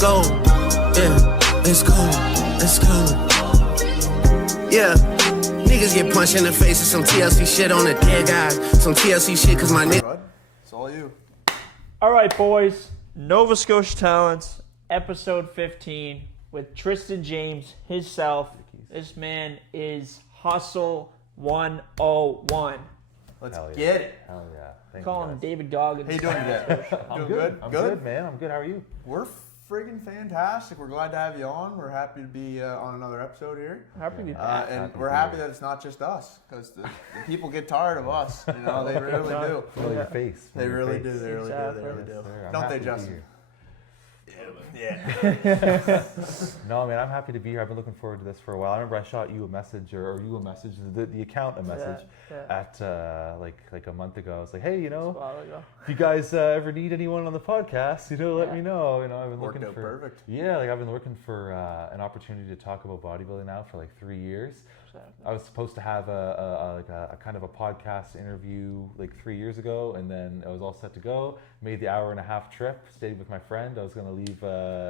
go. Yeah, let's go. Let's go. Yeah. Niggas get punched in the face with some TLC shit on the dead guys. Some TLC shit cause my nigga. It's all you. All right, boys. Nova Scotia Talents, episode 15 with Tristan James himself. This man is Hustle 101. Let's get it. Hell yeah. Thank Call you him guys. David Goggins. How you doing today? I'm Doing good. I'm Good? good, man. I'm good. How are you? We're friggin' fantastic. We're glad to have you on. We're happy to be on another episode here. Happy to be And happy we're to be happy here. that it's not just us, because the people get tired of us. You know, they really do. Feel your face. They Feel your really face. do. They really do. Exactly. They really Yes, do. sir. I'm Don't happy they, to be Justin? here. Yeah. No, man, I'm happy to be here. I've been looking forward to this for a while. I remember I shot you a message, or you a message, the account a message at like a month ago. I was like, hey, you know, if you guys ever need anyone on the podcast, you know, let me know. You know, I've been Worked looking out for perfect. Yeah, like I've been looking for an opportunity to talk about bodybuilding now for like 3 years. I was supposed to have a kind of a podcast interview like 3 years ago, and then I was all set to go. Made the hour-and-a-half trip, stayed with my friend. I was going to leave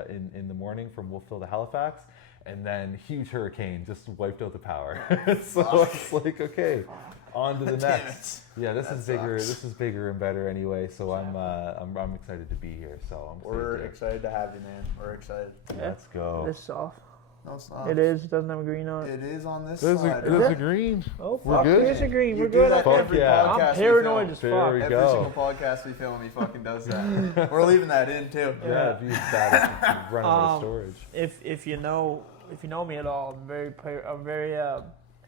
in the morning from Wolfville to Halifax, and then huge hurricane just wiped out the power. So I was like, okay, on to the next. Yeah, this is bigger. sucks. This is bigger and better anyway. So I'm excited to be here. So We're excited to have you, man. We're excited. Let's go. This is off. No, it's not. It is. It doesn't have a green on it. It is on this It is side. a green. Oh, We're fuck. good. It is a green. You We're do good. that Fuck every yeah. podcast I'm we paranoid film. as There fuck. we Every go. single podcast we film, he fucking does that. We're leaving that in too. Yeah, if you bad run out of storage. If you know me at all, I'm very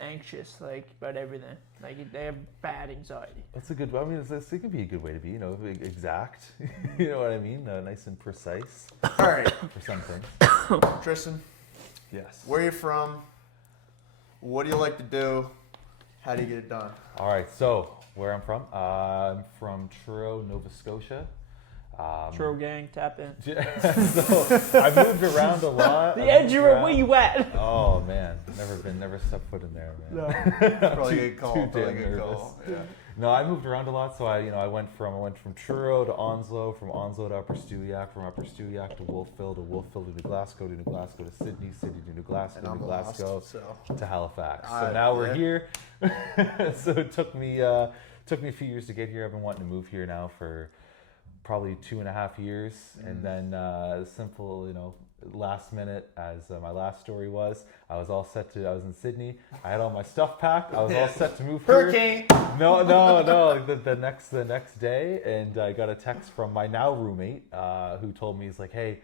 anxious about everything. Like they have bad anxiety. That's a good. I mean, it could be a good way to be. You know, exact. You know what I mean? Nice and precise All right, for some things. Tristan, Yes. where are you from? What do you like to do? How do you get it done? All right. So where I'm from? I'm from Truro, Nova Scotia. True gang, tap in. So I've moved around a lot. The I've edge moved of it, around. where you at? Oh man, never stepped foot in there, man. Probably Too- a good call. too Probably a damn good nervous. call. Yeah. No, I moved around a lot, so I went from Truro to Onslow, from Onslow to Upper Stewiacke, from Upper Stewiacke to Wolfville to New Glasgow, to New Glasgow to Sydney to New Glasgow, And I'm New Glasgow lost, so. to Halifax. So I- now we're yeah. here. So it took me a few years to get here. I've been wanting to move here now for probably 2.5 years, and then simple, last minute, as my last story was, I was in Sydney. I had all my stuff packed. I was all set to move here. Hurricane. No. The next day, and I got a text from my now roommate, who told me, he's like, "Hey,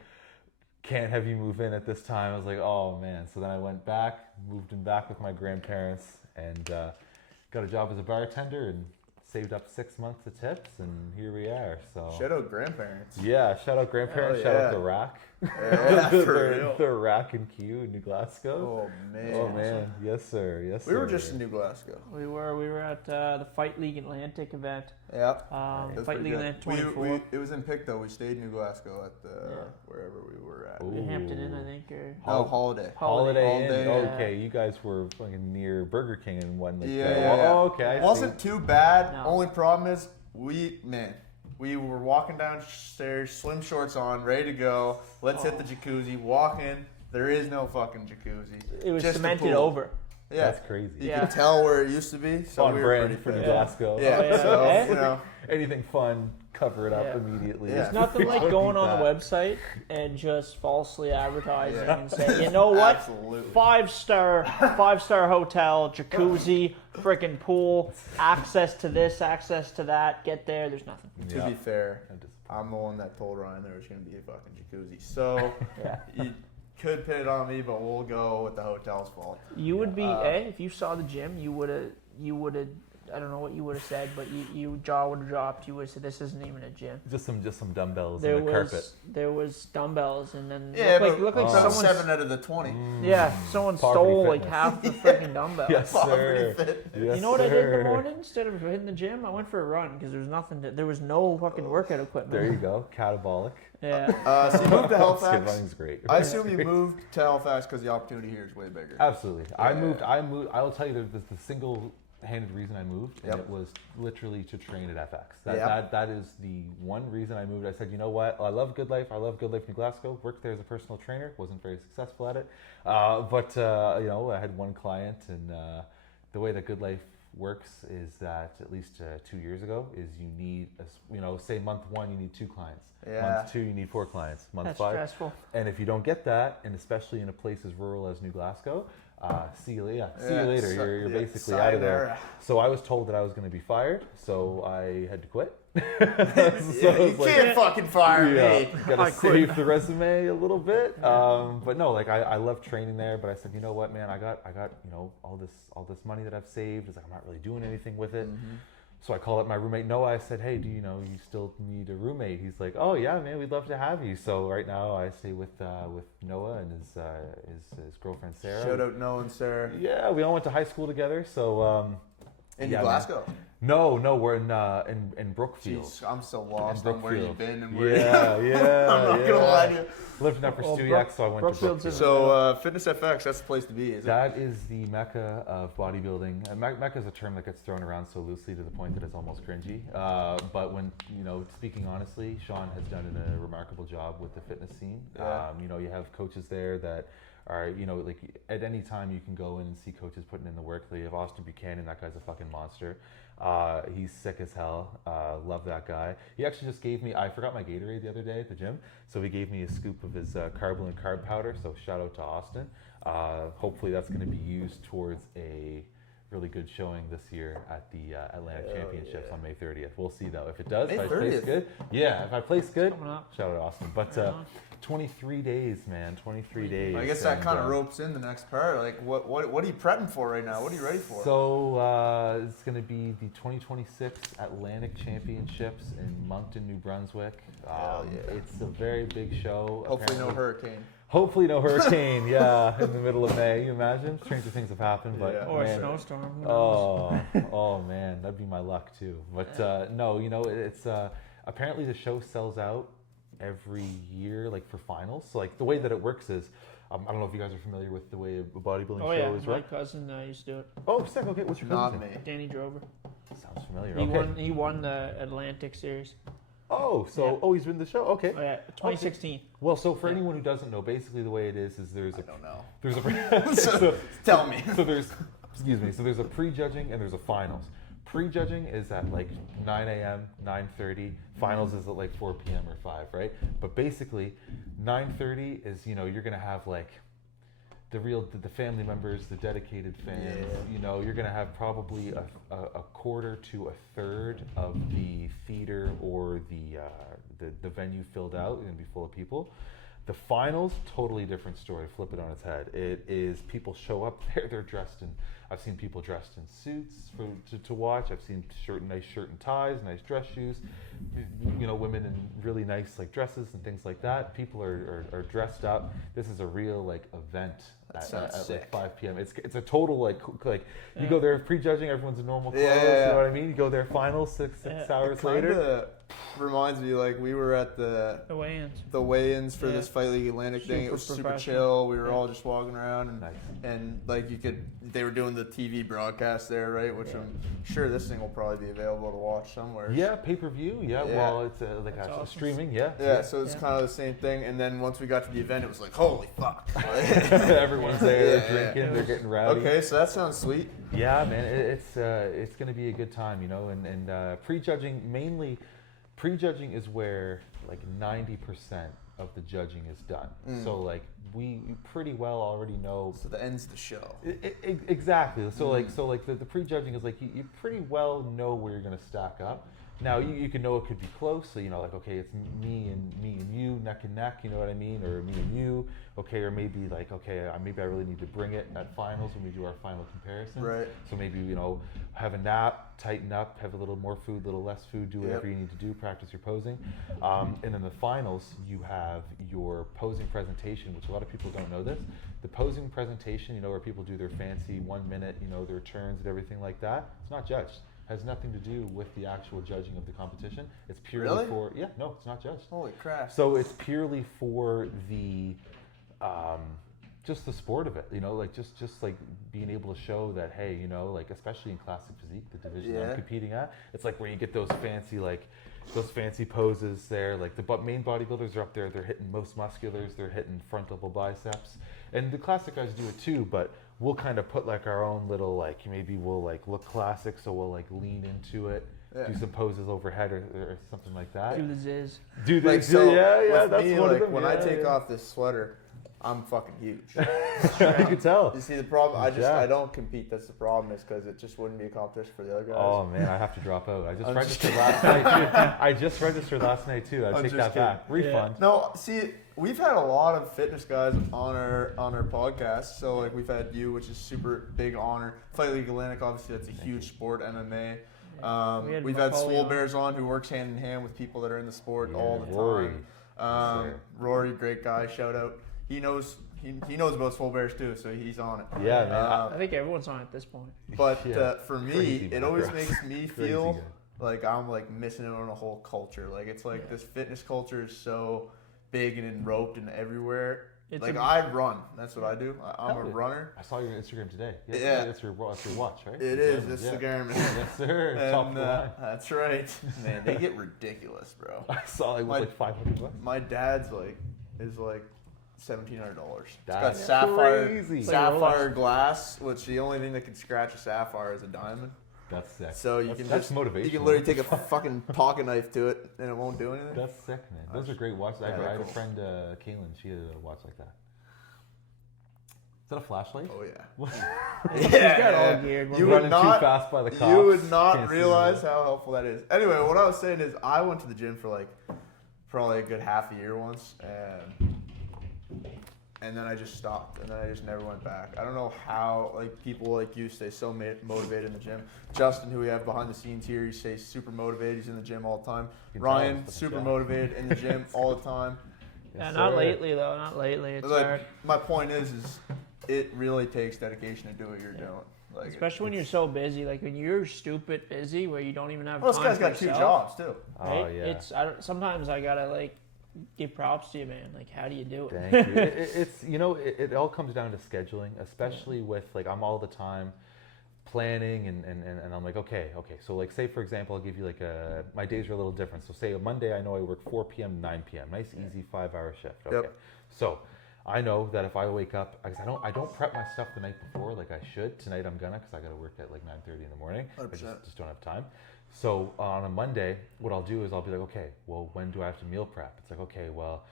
can't have you move in at this time." I was like, "Oh man!" So then I went back, moved in back with my grandparents, and got a job as a bartender, and saved up 6 months of tips, and here we are. So Shout out grandparents. yeah, shout out grandparents, Hell shout yeah. out the Rack. Yeah, for real. The Rack and Q in New Glasgow. Oh man. Oh man, yes sir, yes sir. We were just in New Glasgow. We were at the Fight League Atlantic event. Yeah. Fight That's pretty League good. Atlantic 24. It was in Pictou. We stayed in New Glasgow at wherever we were at. Ooh. Hampton Inn, I think, or No, Holiday. Holiday Inn. Inn, yeah. Okay, you guys were fucking near Burger King and one like Yeah, that. yeah. Oh, okay. I It wasn't see. too bad. No. Only problem is we were walking downstairs, swim shorts on, ready to go. Let's hit the jacuzzi. Walk in. There is no fucking jacuzzi. it was Just a cemented pool. over. Yeah. That's crazy. You Yeah. could tell where it used to be. So On we were brand pretty for New fit. Glasgow. Yeah. Oh, yeah. So Eh? you know. Anything fun, cover it up Yeah. immediately. Yeah. It's nothing like We going don't on need the that. website and just falsely advertising Yeah. and saying, you know what? Absolutely. Five-star hotel, jacuzzi, freaking pool, access to this, access to that. Get there, there's nothing. To Yeah. be fair, I'm disappointed. I'm the one that told Ryan there was going to be a fucking jacuzzi. So Yeah. you could pin it on me, but we'll go with the hotel's fault. You would be, if you saw the gym, you would have, I don't know what you would have said, but you jaw would have dropped. You would have said, this isn't even a gym. Just some dumbbells There and a carpet. was dumbbells, and then Yeah, looked like that was someone 7 out of the 20. someone Poverty stole fitness. like half the freaking dumbbells. Yes, sir. Poverty fit. Yes, You know what I did in the sir. morning? Instead of hitting the gym, I went for a run because there was nothing. There was no fucking workout equipment. There you go, catabolic. Yeah. So you moved to That's good. Halifax. Running's great. I assume you moved to Halifax because the opportunity here is way bigger. Absolutely. I Yeah. moved. I'll tell you, the single handed reason I moved, and Yep. it was literally to train at FX. Yep. That is the one reason I moved. I said, you know what? I love Good Life. I love Good Life New Glasgow. Worked there as a personal trainer. Wasn't very successful at it, but you know, I had one client, and the way that Good Life works is that at least 2 years ago is you need, you know, say month 1 you need 2 clients, month 2 you need 4 clients, month That's 5. stressful. And if you don't get that, and especially in a place as rural as New Glasgow, see you later. You're basically out of there. So I was told that I was going to be fired, so I had to quit. So you can't fucking fire me. Gotta save the resume a little bit. But no, like I love training there. But I said, you know what, man, I got you know all this money that I've saved. It's like I'm not really doing anything with it. So I called up my roommate Noah. I said, hey, do you know you still need a roommate? He's like, oh yeah, man, we'd love to have you. So right now I stay with Noah and his girlfriend Sarah. Shout out Noah and Sarah. Yeah, we all went to high school together. So In yeah, Glasgow. no, we're in Brookfield. Jeez, I'm so lost In on where you've Brookfield. been and where. Yeah. I'm not gonna lie to you. Lived in Upper Stewiacke, so I went to Brookfield's Brookfield. So Fitness FX, that's the place to be, is it? That is the mecca of bodybuilding. And mecca is a term that gets thrown around so loosely to the point that it's almost cringy. But when, you know, speaking honestly, Sean has done a remarkable job with the fitness scene. Yeah. You know, you have coaches there that are, you know, like at any time you can go in and see coaches putting in the work. You have Austin Buchanan, that guy's a fucking monster. He's sick as hell. Love that guy. He actually just gave me, I forgot my Gatorade the other day at the gym, so he gave me a scoop of his Carbolin carb powder, so shout out to Austin. Hopefully that's going to be used towards a really good showing this year at the Atlantic Championships on May 30th. We'll see though. If it does, May if I place 30th? good, yeah, if I place good, Coming up. shout out to Austin. But 23 days, man, 23 days. I guess that and, kind of ropes in the next part. Like, what are you prepping for right now? What are you ready for? So it's going to be the 2026 Atlantic Championships in Moncton, New Brunswick. It's a very big show. Hopefully no Apparently- hurricane. Hopefully no hurricane, yeah, in the middle of May. You imagine? Stranger things have happened, but Yeah. Or a man, snowstorm. Who knows? oh man, that'd be my luck too. But no, you know, it's apparently the show sells out every year, like for finals. So like the way that it works is, I don't know if you guys are familiar with the way a bodybuilding Oh show yeah, is my run. cousin used to do it. Oh, sick. Okay, what's your Not cousin's me. name? Danny Drover. Sounds familiar. He Okay. He won the Atlantic series. Oh, so Yeah. he's in the show. Okay. Oh yeah, 2016. Well, so for anyone who doesn't know, basically the way it is there's I don't know. there's a So, tell me. so there's so there's a pre-judging and there's a finals. Pre-judging is at like 9 a.m., 9:30. Finals is at like 4 p.m. or 5, right? But basically, 9:30 is, you know, you're gonna have like the family members, the dedicated fans. Yeah. You know, you're gonna have probably a quarter to a third of the theater or the venue filled out. It's gonna be full of people. The finals, totally different story. Flip it on its head. It is people show up there. They're dressed in. I've seen people dressed in suits to watch. I've seen nice shirt and ties, nice dress shoes. You know, women in really nice like dresses and things like that. People are dressed up. This is a real like event at like 5 p.m. It's a total like you go there pre-judging. Everyone's in normal clothes. You know what I mean? You go there finals six hours later. Reminds me, like we were at the weigh-ins for this Fight League Atlantic thing. It was super chill. We were all just walking around and like they were doing the TV broadcast there, right? Which I'm sure this thing will probably be available to watch somewhere. Yeah, pay-per-view. Yeah, well, it's like awesome. streaming. Yeah. Yeah, so it's kind of the same thing. And then once we got to the event, it was like, holy fuck. Everyone's there, they're drinking, they're getting rowdy. Okay, so that sounds sweet. Yeah, man, it's going to be a good time, you know. And pre-judging mainly. Pre-judging is where like 90% of the judging is done. So like we pretty well already know. So that ends the show. Exactly. So like the pre-judging is like you pretty well know where you're gonna stack up. Now you can know it could be close. So you know, like okay, it's me and you neck and neck. You know what I mean? Or me and you. Okay, or maybe like okay, maybe I really need to bring it at finals when we do our final comparison. Right. So maybe you know have a nap, tighten up, have a little more food, a little less food, do whatever you need to do, practice your posing. And then the finals, you have your posing presentation, which a lot of people don't know this. The posing presentation, you know, where people do their fancy 1 minute, you know, their turns and everything like that. It's not judged. Has nothing to do with the actual judging of the competition. It's purely for no, it's not judged. Holy crap. So it's purely for the just the sport of it, you know, like just like being able to show that, hey, you know, like especially in classic physique, the division I'm competing at, it's like where you get those fancy poses there. Like the main bodybuilders are up there, they're hitting most musculars, they're hitting front double biceps, and the classic guys do it too, but we'll kind of put like our own little, like maybe we'll like look classic, so we'll like lean into it. Do some poses overhead or something like that. Do the zizz. Do the that's me, one of them. When I take off this sweater, I'm fucking huge. You can tell. You see the problem? I don't compete. That's the problem, is because it just wouldn't be a competition for the other guys. Oh man, I have to drop out. I just registered last night too. I just registered last night too. I take that back. Refund. No, see, we've had a lot of fitness guys on our podcast. So like we've had you, which is super big honor. Fight League Atlantic, obviously that's a huge sport. MMA. We've had Swole Bears on, who works hand in hand with people that are in the sport all the time. Rory, great guy. Shout out. He knows about Swole Bears too, so he's on it. Yeah, man. I think everyone's on it at this point. But for me, it always makes me feel like I'm like missing out on a whole culture. Like it's like this fitness culture is so big and enroped and everywhere. I run. That's what I do. I'm a runner. I saw your Instagram today. That's your watch, right? It is. It's the Garmin. Yes, sir. Top of the line. That's right. Man, they get ridiculous, bro. I saw it was like $500. My dad's is like $1,700. It's That's got crazy. sapphire glass, which the only thing that can scratch a sapphire is a diamond. That's sick. So that's motivation. You can literally take a fucking pocket knife to it and it won't do anything. That's sick, man. Those are great watches. I had a friend, Kaylin, she had a watch like that. Is that a flashlight? Oh yeah. He's got all geared. You would not, too fast by the cops. You would not realize how helpful that is. Anyway, what I was saying is I went to the gym for like probably a good half a year once, and then I just stopped, and then I just never went back. I don't know how like people like you stay so motivated in the gym. Justin, who we have behind the scenes here, he stays super motivated. He's in the gym all the time. Ryan, super motivated in the gym all the time. Yeah, not lately though. Not lately. It's hard. My point is it really takes dedication to do what you're doing. Like especially when you're so busy. Like when you're stupid busy, where you don't even have. Well, this guy's got two jobs too. Right? Oh yeah. Sometimes I gotta like give props to you, man. Like, how do you do it? Thank you. It's it all comes down to scheduling, especially with like I'm all the time planning and I'm like okay. So like say for example, I'll give you like my days are a little different. So say a Monday, I know I work 4 p.m. to 9 p.m. Nice easy 5-hour shift. Okay. Yep. So I know that if I wake up, because I don't prep my stuff the night before like I should. Tonight I'm gonna, because I gotta work at like 9:30 in the morning. 100%. I just don't have time. So on a Monday, what I'll do is I'll be like, okay, well, when do I have to meal prep? It's like, okay, well,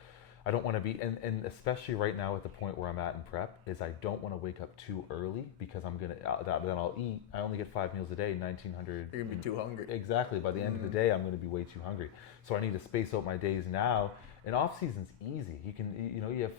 I don't want to be, and especially right now at the point where I'm at in prep, is I don't want to wake up too early because I'm gonna then I'll eat. I only get 5 meals a day, 1,900. You're gonna be too hungry. Exactly. By the end of the day, I'm gonna be way too hungry. So I need to space out my days now. And off season's easy. You can, you have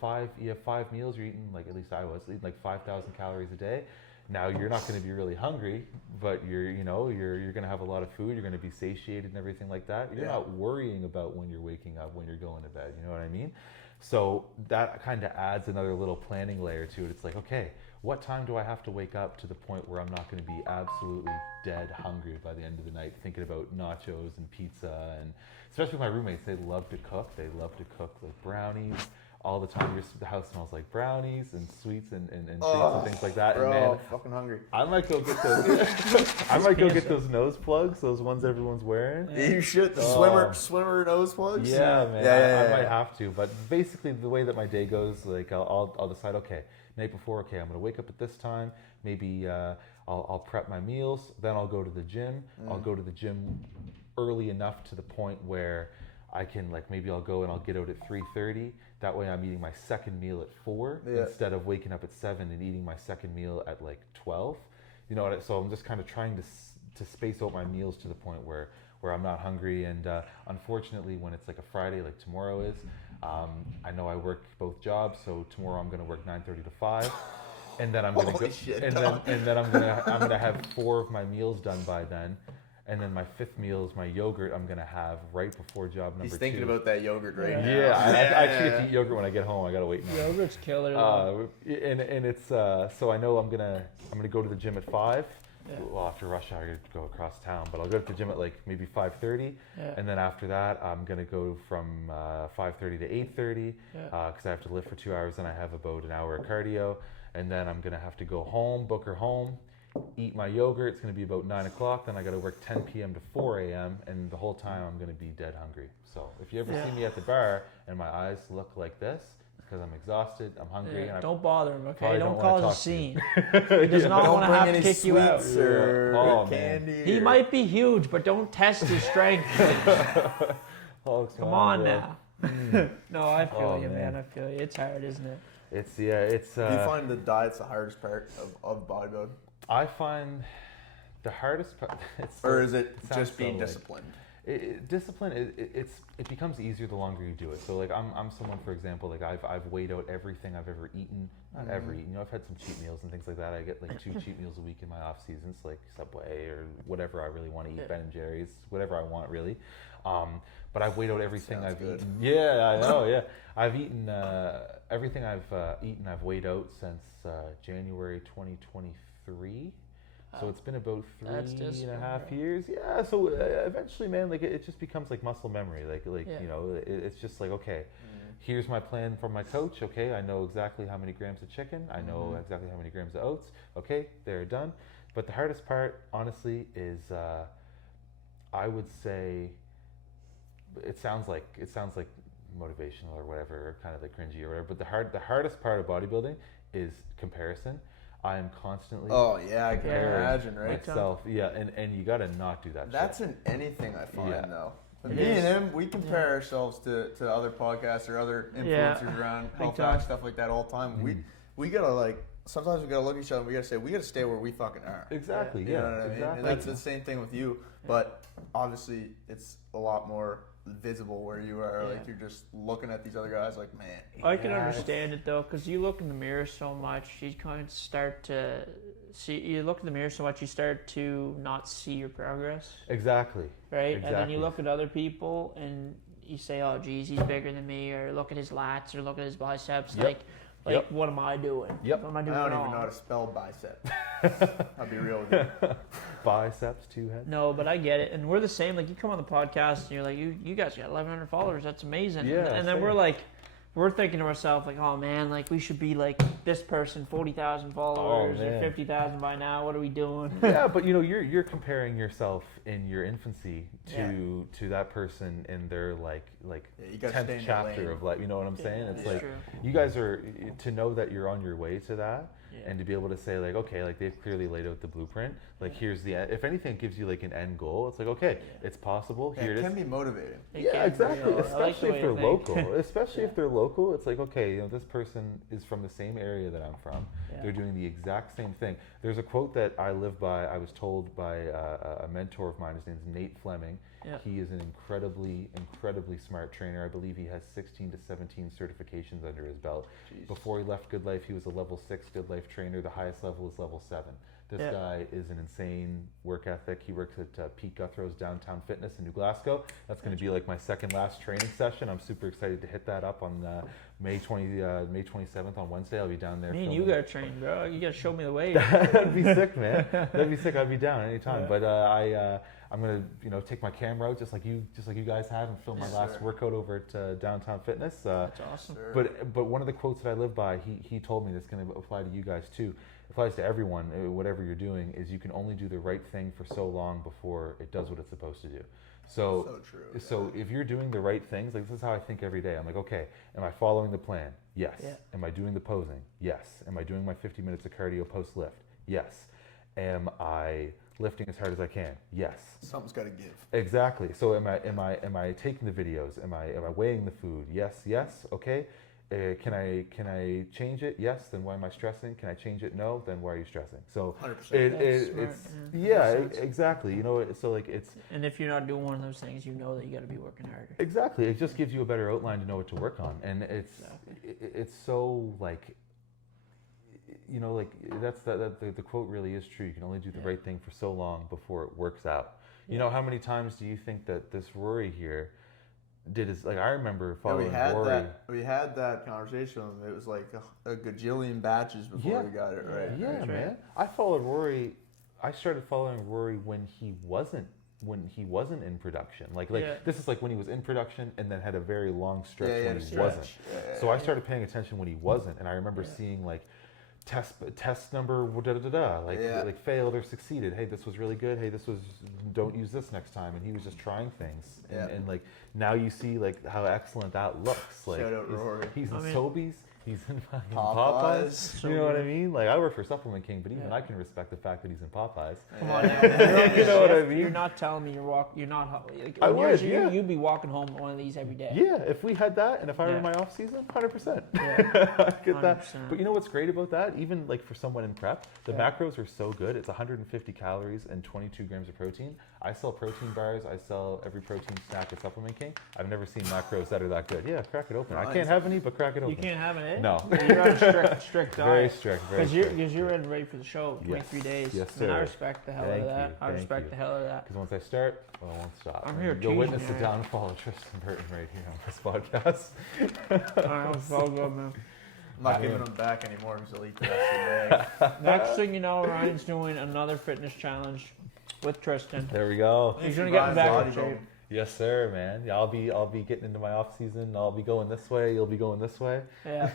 five meals. You're eating like, at least I was eating like 5,000 calories a day. Now you're not going to be really hungry, but you're going to have a lot of food. You're going to be satiated and everything like that. You're not worrying about when you're waking up, when you're going to bed. You know what I mean? So that kind of adds another little planning layer to it. It's like, okay, what time do I have to wake up to the point where I'm not going to be absolutely dead hungry by the end of the night, thinking about nachos and pizza, and especially my roommates, they love to cook. They love to cook like brownies all the time. The house smells like brownies and sweets and treats and things like that. Bro, and man, fucking hungry. I might go get those. I might go get those nose plugs, those ones everyone's wearing. You should. The swimmer nose plugs. Yeah, man. I might have to. But basically, the way that my day goes, like I'll decide. Okay, night before. Okay, I'm gonna wake up at this time. Maybe I'll prep my meals. Then I'll go to the gym. I'll go to the gym early enough to the point where I can, like, maybe I'll go and I'll get out at 3:30. That way I'm eating my second meal at 4 instead of waking up at 7 and eating my second meal at like 12. You know, so I'm just kind of trying to space out my meals to the point where I'm not hungry. And unfortunately, when it's like a Friday, like tomorrow is, I know I work both jobs, so tomorrow I'm going to work 9:30 to 5. And then I'm gonna go, and then I'm gonna have 4 of my meals done by then, and then my 5th meal is my yogurt. I'm gonna have right before job number 2. He's thinking about that yogurt right now. Yeah, I actually get to eat yogurt when I get home. I gotta wait now. Yogurt's killer. And it's so I know I'm gonna go to the gym at 5. well, after rush hour, you go across town, but I'll go to the gym at like maybe 5:30, and then after that, I'm gonna go from 5:30 to 8:30 because I have to lift for 2 hours, and I have about an hour of cardio, and then I'm gonna have to go home, book her home, eat my yogurt. It's gonna be about 9 o'clock. Then I gotta work 10 p.m. to 4 a.m. and the whole time I'm gonna be dead hungry. So if you ever see me at the bar and my eyes look like this, because I'm exhausted, I'm hungry. And don't bother him, okay? Don't cause a scene. He does not want to have to kick you out. Or candy. He might be huge, but don't test his strength. Come on now. No, I feel you, man. I feel you. It's hard, isn't it? It's Do you find the diet's the hardest part of bodybuilding? I find the hardest part. Or is it just being disciplined? Discipline, it becomes easier the longer you do it. So like I'm someone, for example, like I've weighed out everything I've ever eaten. Not every, I've had some cheat meals and things like that. I get like 2 cheat meals a week in my off seasons, like Subway or whatever I really want to eat, Ben and Jerry's, whatever I want really. But I've weighed out everything I've eaten. Yeah, I know. Yeah, I've eaten everything I've eaten. I've weighed out since January 2023. So it's been about 3.5 years. Yeah. So eventually, man, like it just becomes like muscle memory. It's just like, okay, here's my plan from my coach. Okay, I know exactly how many grams of chicken. I know exactly how many grams of oats. Okay, they're done. But the hardest part, honestly, is I would say it sounds like motivational or whatever, or kind of like cringy or whatever. But the hardest part of bodybuilding is comparison. I am constantly. Oh yeah, I can imagine, right? Myself, yeah, and you gotta not do that. That's in anything I find though. Me and him, we compare ourselves to other podcasts or other influencers around health facts, stuff like that all the time. We gotta sometimes we gotta look at each other and we gotta say we gotta stay where we fucking are. Exactly. You know what I mean? And that's the same thing with you, but obviously it's a lot more visible where you are. Like you're just looking at these other guys like, man. I can understand it though, because you look in the mirror so much, you kind of start to see. You look in the mirror so much, you start to not see your progress. Exactly. Right, and then you look at other people and you say, "Oh, geez, he's bigger than me," or look at his lats, or look at his biceps. What am I doing? Yep. What am I doing? I don't even know how to spell bicep. I'll be real with you. Biceps, 2 heads. No, but I get it, and we're the same. Like you come on the podcast and you're like, you guys got 1,100 followers. That's amazing. Yeah. And then we're thinking to ourselves like, oh man, like we should be like this person, 40,000 followers or 50,000 by now. What are we doing? Yeah, but you're comparing yourself in your infancy to that person in their like 10th chapter of life. You know what I'm saying? It's like true. You guys are to know that you're on your way to that. And to be able to say like, okay, like they've clearly laid out the blueprint. Like here's the end. If anything, it gives you like an end goal. It's like, okay, it's possible. Here it is. It can be motivating. Yeah, exactly. Especially if they're local. Especially if they're local, it's like, okay, this person is from the same area that I'm from. They're doing the exact same thing. There's a quote that I live by. I was told by a mentor of mine. His name's Nate Fleming. Yeah. He is an incredibly smart trainer. I believe he has 16 to 17 certifications under his belt. Jeez. Before he left Good Life, he was a level 6 Good Life trainer. The highest level is level 7. This guy is an insane work ethic. He works at Pete Guthrow's Downtown Fitness in New Glasgow. That's going to be like my second last training session. I'm super excited to hit that up on May 27th on Wednesday. I'll be down there. Me and you got to train, bro. You got to show me the way. That'd be sick, man. That'd be sick. I'd be down anytime. Yeah. But I'm gonna take my camera out just like you guys have and film my last workout over at Downtown Fitness. That's awesome. But one of the quotes that I live by, he told me that's going to apply to you guys too. It applies to everyone, whatever you're doing, is you can only do the right thing for so long before it does what it's supposed to do. So true. So if you're doing the right things, like this is how I think every day. I'm like, okay, am I following the plan? Yes. Yeah. Am I doing the posing? Yes. Am I doing my 50 minutes of cardio post lift? Yes. Am I lifting as hard as I can? Yes. Something's got to give. Exactly. So am I taking the videos? Am I weighing the food? Yes. Okay. Can I change it? Yes. Then why am I stressing? Can I change it? No. Then why are you stressing? So 100%. Exactly. So like it's. And if you're not doing one of those things, you know that you got to be working harder. Exactly. It just gives you a better outline to know what to work on, and it's so like. That's the quote really is true. You can only do the right thing for so long before it works out. You know, how many times do you think that this Rory here did his, like I remember following Rory. We had that conversation with him. It was like a gajillion batches before we got it right. Yeah, man. I followed Rory I started following Rory when he wasn't in production. This is like when he was in production and then had a very long stretch when he wasn't. So I started paying attention when he wasn't, and I remember seeing like test number like failed or succeeded. Hey, this was really good. Hey, don't use this next time. And he was just trying things. And like now you see like how excellent that looks. Like shout out Rory. He's in Sobeys. He's in fucking Popeyes. You know what I mean? Like, I work for Supplement King, but even I can respect the fact that he's in Popeyes. Come on now. You know what I mean? You're not telling me you're not like, I would, you'd be walking home with one of these every day. Yeah, if we had that, and if I were in my off season, 100%. Yeah. I get that. 100%. But you know what's great about that? Even like for someone in prep, the macros are so good. It's 150 calories and 22 grams of protein. I sell protein bars. I sell every protein snack at Supplement King. I've never seen macros that are that good. Yeah, crack it open. Nice. I can't have any, but crack it open. You can't have any? No. You're on a strict diet. Very strict. Because you're ready for the show. 23 days. Yes, sir. And I respect the hell out of that. I respect the hell out of that. Because once I start, I won't stop. I'm here You'll witness the downfall of Tristan Burton right here on this podcast. It's all good, man. I'm not giving him back anymore because he'll eat the rest of the day. Next thing you know, Ryan's doing another fitness challenge with Tristan. There we go. He's gonna get back in shape. Yes, sir, man. Yeah, I'll be getting into my off season. I'll be going this way. You'll be going this way. Yeah.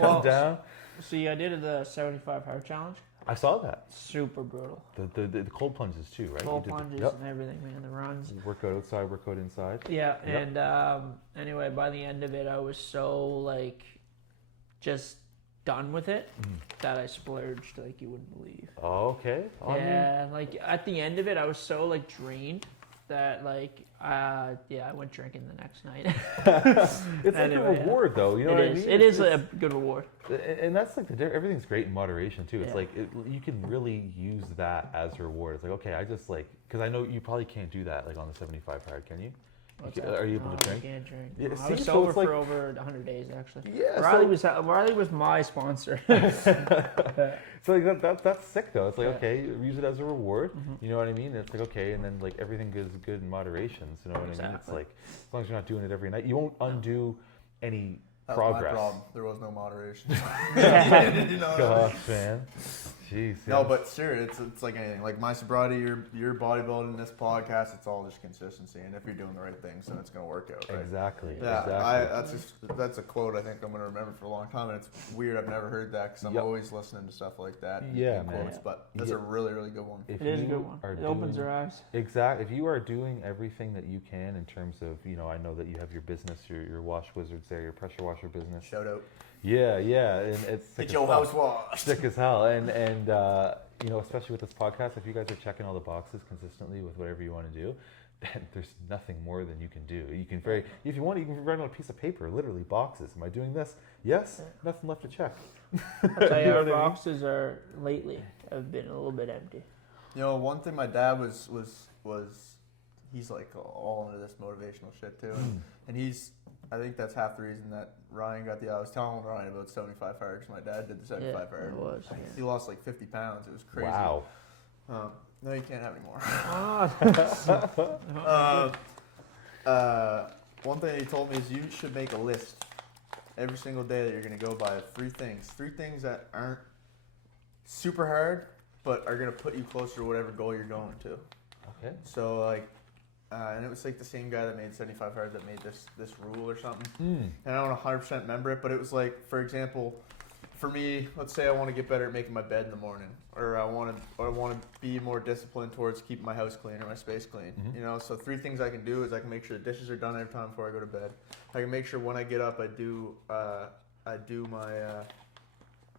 Come down. See, I did the 75 hard challenge. I saw that. Super brutal. The cold plunges too, right? Cold plunges and everything, man. The runs. Workout outside, workout inside. Yeah, and anyway, by the end of it, I was so like just done with it that I splurged like you wouldn't believe. Oh, okay. Like at the end of it, I was so like drained that like I went drinking the next night. It's anyway, like a reward though, you know what I mean? It is a good reward. And that's like everything's great in moderation too. It's like you can really use that as a reward. It's like, okay, I just like, because I know you probably can't do that like on the 75 hard, can you? Are you able to drink? I can't drink. Yeah, I was sober for over 100 days actually. Yeah, Riley was my sponsor. So like that's sick though. It's like okay, use it as a reward. You know what I mean? It's like okay, and then like everything goes good in moderation. So you know what I mean? It's like as long as you're not doing it every night, you won't undo any progress. My problem. There was no moderation. Gosh, man. Jeez. No, but sure, it's like anything. Like my sobriety, your bodybuilding, this podcast, it's all just consistency. And if you're doing the right things, then it's going to work out. Right? Exactly. Yeah, that's a quote I think I'm going to remember for a long time. And it's weird. I've never heard that because I'm always listening to stuff like that. Yeah, quotes, but that's a really, really good one. It is a good one. It opens your eyes. Exactly. If you are doing everything that you can in terms of, I know that you have your business, your wash wizards there, your pressure washer business. Shout out. Yeah, and it's sick Get your house washed. Sick as hell, and especially with this podcast, if you guys are checking all the boxes consistently with whatever you want to do, then there's nothing more than you can do. You can if you want, you can write on a piece of paper, literally boxes. Am I doing this? Yes. Nothing left to check. I'll tell you, our boxes are lately have been a little bit empty. One thing my dad was he's like all into this motivational shit too, and I think that's half the reason that Ryan got I was telling Ryan about 75 hard because my dad did the 75 hard. It was. He lost like 50 pounds. It was crazy. Wow. No, you can't have any more. One thing he told me is you should make a list every single day that you're going to go by of three things that aren't super hard but are going to put you closer to whatever goal you're going to. Okay. So like, and it was like the same guy that made 75 hard that made this rule or something. And I don't 100% remember it, but it was like, for example, for me, let's say I want to get better at making my bed in the morning, or I want to be more disciplined towards keeping my house clean or my space clean. So three things I can do is I can make sure the dishes are done every time before I go to bed. I can make sure when I get up I do my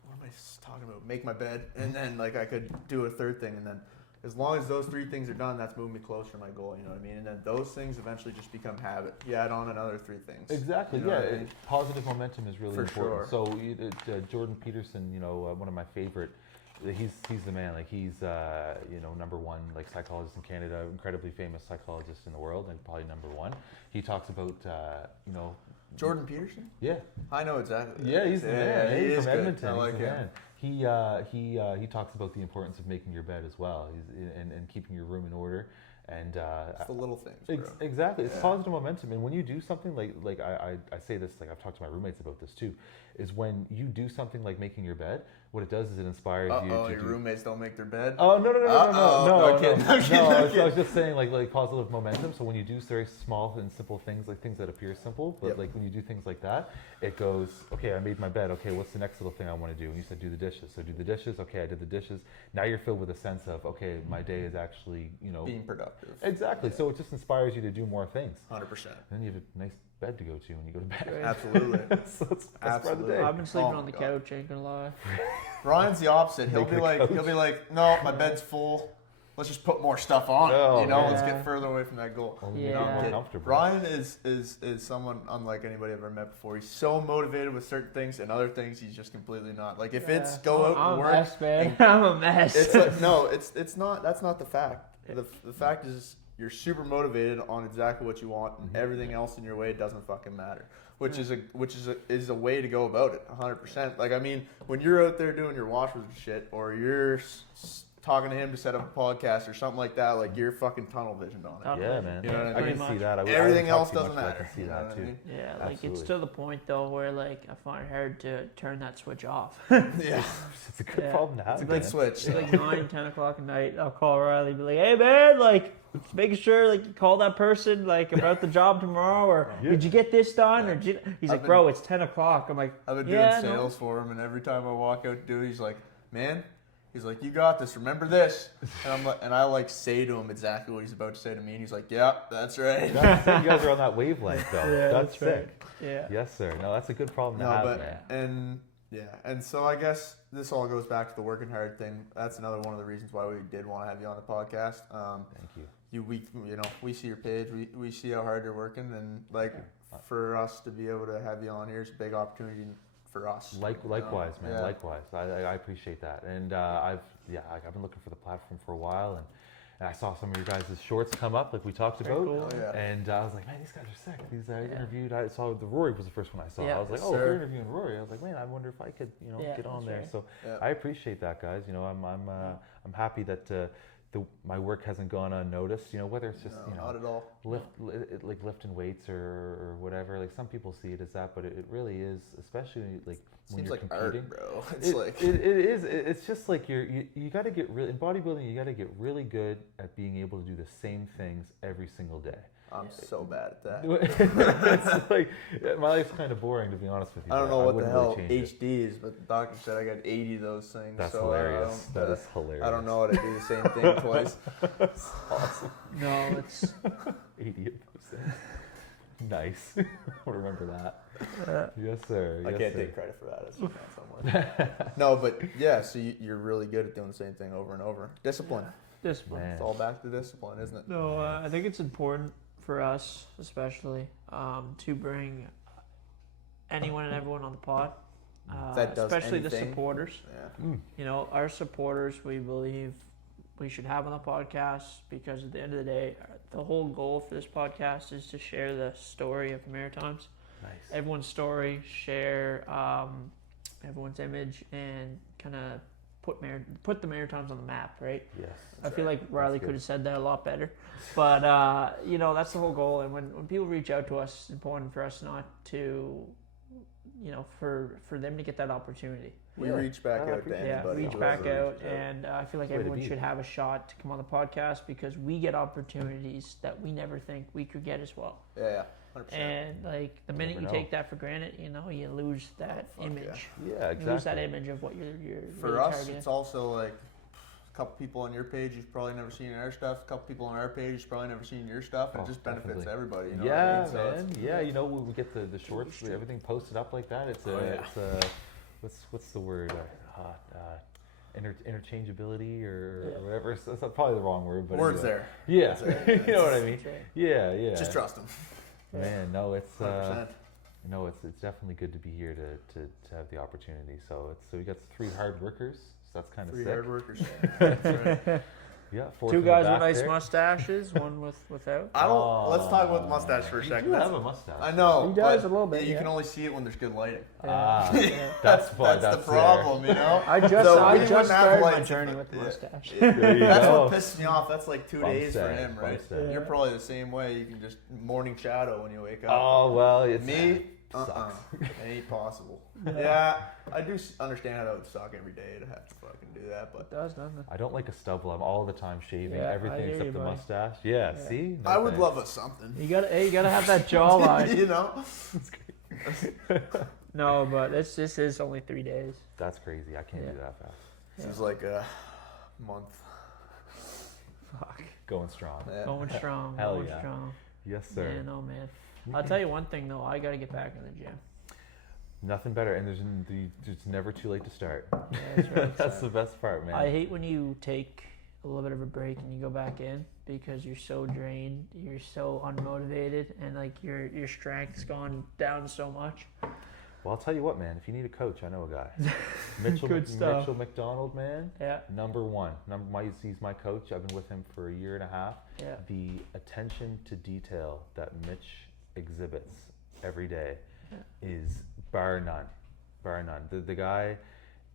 what am I talking about? Make my bed, and then like I could do a third thing, and then as long as those three things are done, that's moving me closer to my goal. You know what I mean? And then those things eventually just become habit. You add on another three things. Exactly. You know what I mean? Positive momentum is really important. Sure. So Jordan Peterson, one of my favorite. He's the man. Like he's number one like psychologist in Canada, incredibly famous psychologist in the world, and probably number one. He talks about Jordan Peterson. Yeah, I know exactly. Yeah, he's the man. He's from Edmonton. I like him. Man. He talks about the importance of making your bed as well. And keeping your room in order. And it's the little things, bro. Exactly. It's positive momentum. And when you do something like I say this, like I've talked to my roommates about this too, is when you do something like making your bed, what it does is it inspires you to your roommates don't make their bed? Oh, no. No, I was just saying like positive momentum. So when you do very small and simple things, like things that appear simple, but like when you do things like that, it goes, okay, I made my bed. Okay, what's the next little thing I want to do? And you said do the dishes. So do the dishes. Okay, I did the dishes. Now you're filled with a sense of, okay, my day is actually, being productive. Exactly. So it just inspires you to do more things. 100%. And then you have a nice bed to go to when you go to bed. Absolutely. So it's part of the day. I've been sleeping on the couch, ain't gonna lie. Ryan's the opposite. He'll be like, no, my bed's full. Let's just put more stuff on it. Let's get further away from that goal. More comfortable. Ryan is someone unlike anybody I've ever met before. He's so motivated with certain things, and other things he's just completely not. Like if it's go out and work, mess, man. I'm a mess. It's like, no, it's not. That's not the fact. The fact is you're super motivated on exactly what you want, and everything else in your way doesn't fucking matter. Which is a way to go about it, 100%. Like I mean, when you're out there doing your wash wizard shit, or you're talking to him to set up a podcast or something like that, like you're fucking tunnel visioned on it. Yeah, man. You know what I mean? I can see that. Everything else doesn't matter. I can see that too. Yeah, like it's to the point though where like I find it hard to turn that switch off. Yeah, it's a good problem to have. It's a good switch. It's like 9, 10 o'clock at night. I'll call Riley, be like, "Hey man, like just making sure like you call that person like about the job tomorrow, or did you get this done?" Or he's like, "Bro, it's 10 o'clock." I'm like, I've been doing sales for him, and every time I walk out to do it, he's like, "Man." He's like, "You got this. Remember this." And I'm like, and I say to him exactly what he's about to say to me, and he's like, "Yeah, that's right." You guys are on that wavelength, though. Yeah, that's sick. right. Yeah. Yes, sir. No, that's a good problem to have. And so I guess this all goes back to the working hard thing. That's another one of the reasons why we did want to have you on the podcast. Thank you. We see your page, we see how hard you're working, and like for us to be able to have you on here is a big opportunity for us. Likewise, man. Yeah. Likewise. I appreciate that. And I've been looking for the platform for a while, and I saw some of your guys' shorts come up, like we talked about. Cool. And I was like, man, these guys are sick. These interviewed. I saw the Rory was the first one I saw. Yeah. I was like, if you're interviewing Rory, I was like, man, I wonder if I could, get on there. Right. So I appreciate that, guys. I'm happy that my work hasn't gone unnoticed. Whether it's just not at all. Lifting weights or whatever. Like some people see it as that, but it really is, especially like when Seems you're like competing. Art, bro. It's it is. It's just like you got to get really in bodybuilding. You got to get really good at being able to do the same things every single day. I'm so bad at that. It's like my life's kind of boring, to be honest with you. I don't know what the hell HD is, but the doctor said I got 80 of those things. That's so hilarious. That is hilarious. I don't know how to do the same thing twice. That's awesome. No, it's 80 of those things. Nice. I'll remember that. Yes, sir. I can't take credit for that. It's somewhere. No, but yeah. So you're really good at doing the same thing over and over. Discipline. Discipline. It's all back to discipline, isn't it? No, I think it's important for us, especially, to bring anyone and everyone on the pod, especially the supporters. Yeah. Our supporters, we believe we should have on the podcast because at the end of the day, the whole goal for this podcast is to share the story of the Maritimes. Nice. Everyone's story, share everyone's image, and kind of put the Maritimes on the map, right? Yes. I feel like Riley could have said that a lot better. But, that's the whole goal. And when people reach out to us, it's important for us not to, for them to get that opportunity. We reach back out to anybody. Yeah, reach back out. And I feel like everyone should have a shot to come on the podcast because we get opportunities that we never think we could get as well. Yeah. 100%. And like the minute you take that for granted, you lose that image. Yeah, exactly. You lose that image of what you're for really us, targeting. It's also like a couple people on your page you've probably never seen our stuff. A couple people on our page you've probably never seen your stuff. And it just benefits everybody. You know what I mean? So man. We get the shorts, everything posted up like that. It's what's the word? Interchangeability or whatever. It's probably the wrong word, but words anyway. there. Yeah, you know what I mean. Yeah. Just trust them. Man, no, it's 100%. It's definitely good to be here to have the opportunity. So we got 3 hard workers. So that's kind of sick. 3 hard workers. That's right. Yeah, 2 guys with nice mustaches, one without. Let's talk about the mustache for a second. You have a mustache. I know. He does a little bit. You can only see it when there's good lighting. That's the problem, I just started my journey with the mustache. That's what pisses me off. That's like 2 days for him, right? You're probably the same way. You can just morning shadow when you wake up. Oh well, it's me. sucks. It ain't possible. Yeah, I do understand how that would suck every day to have to fucking do that, but it does, doesn't it? I don't like a stubble. I'm all the time shaving everything hear except you, the buddy. mustache. Yeah, see? No I would thanks. love a something. You gotta have that jawline. You know? No, but this is only 3 days. That's crazy. I can't do that fast. This is like a month. Fuck. Going strong. Yeah. Going strong. Hell going yeah. strong. Yes, sir. Man, oh man. I'll tell you one thing though. I gotta get back in the gym. Nothing better, and it's never too late to start. Yeah, that's right. That's the best part, man. I hate when you take a little bit of a break and you go back in because you're so drained, you're so unmotivated, and like your strength's gone down so much. Well, I'll tell you what, man. If you need a coach, I know a guy. Mitchell McDonald, man. Yeah. Number one. He's my coach. I've been with him for a year and a half. Yeah. The attention to detail that Mitch exhibits every day is bar none. Bar none. The guy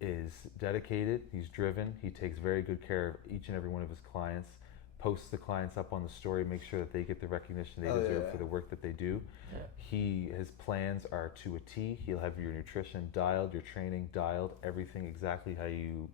is dedicated. He's driven. He takes very good care of each and every one of his clients. Posts the clients up on the story, make sure that they get the recognition they deserve for the work that they do. Yeah. His plans are to a T. He'll have your nutrition dialed, your training dialed, everything exactly how you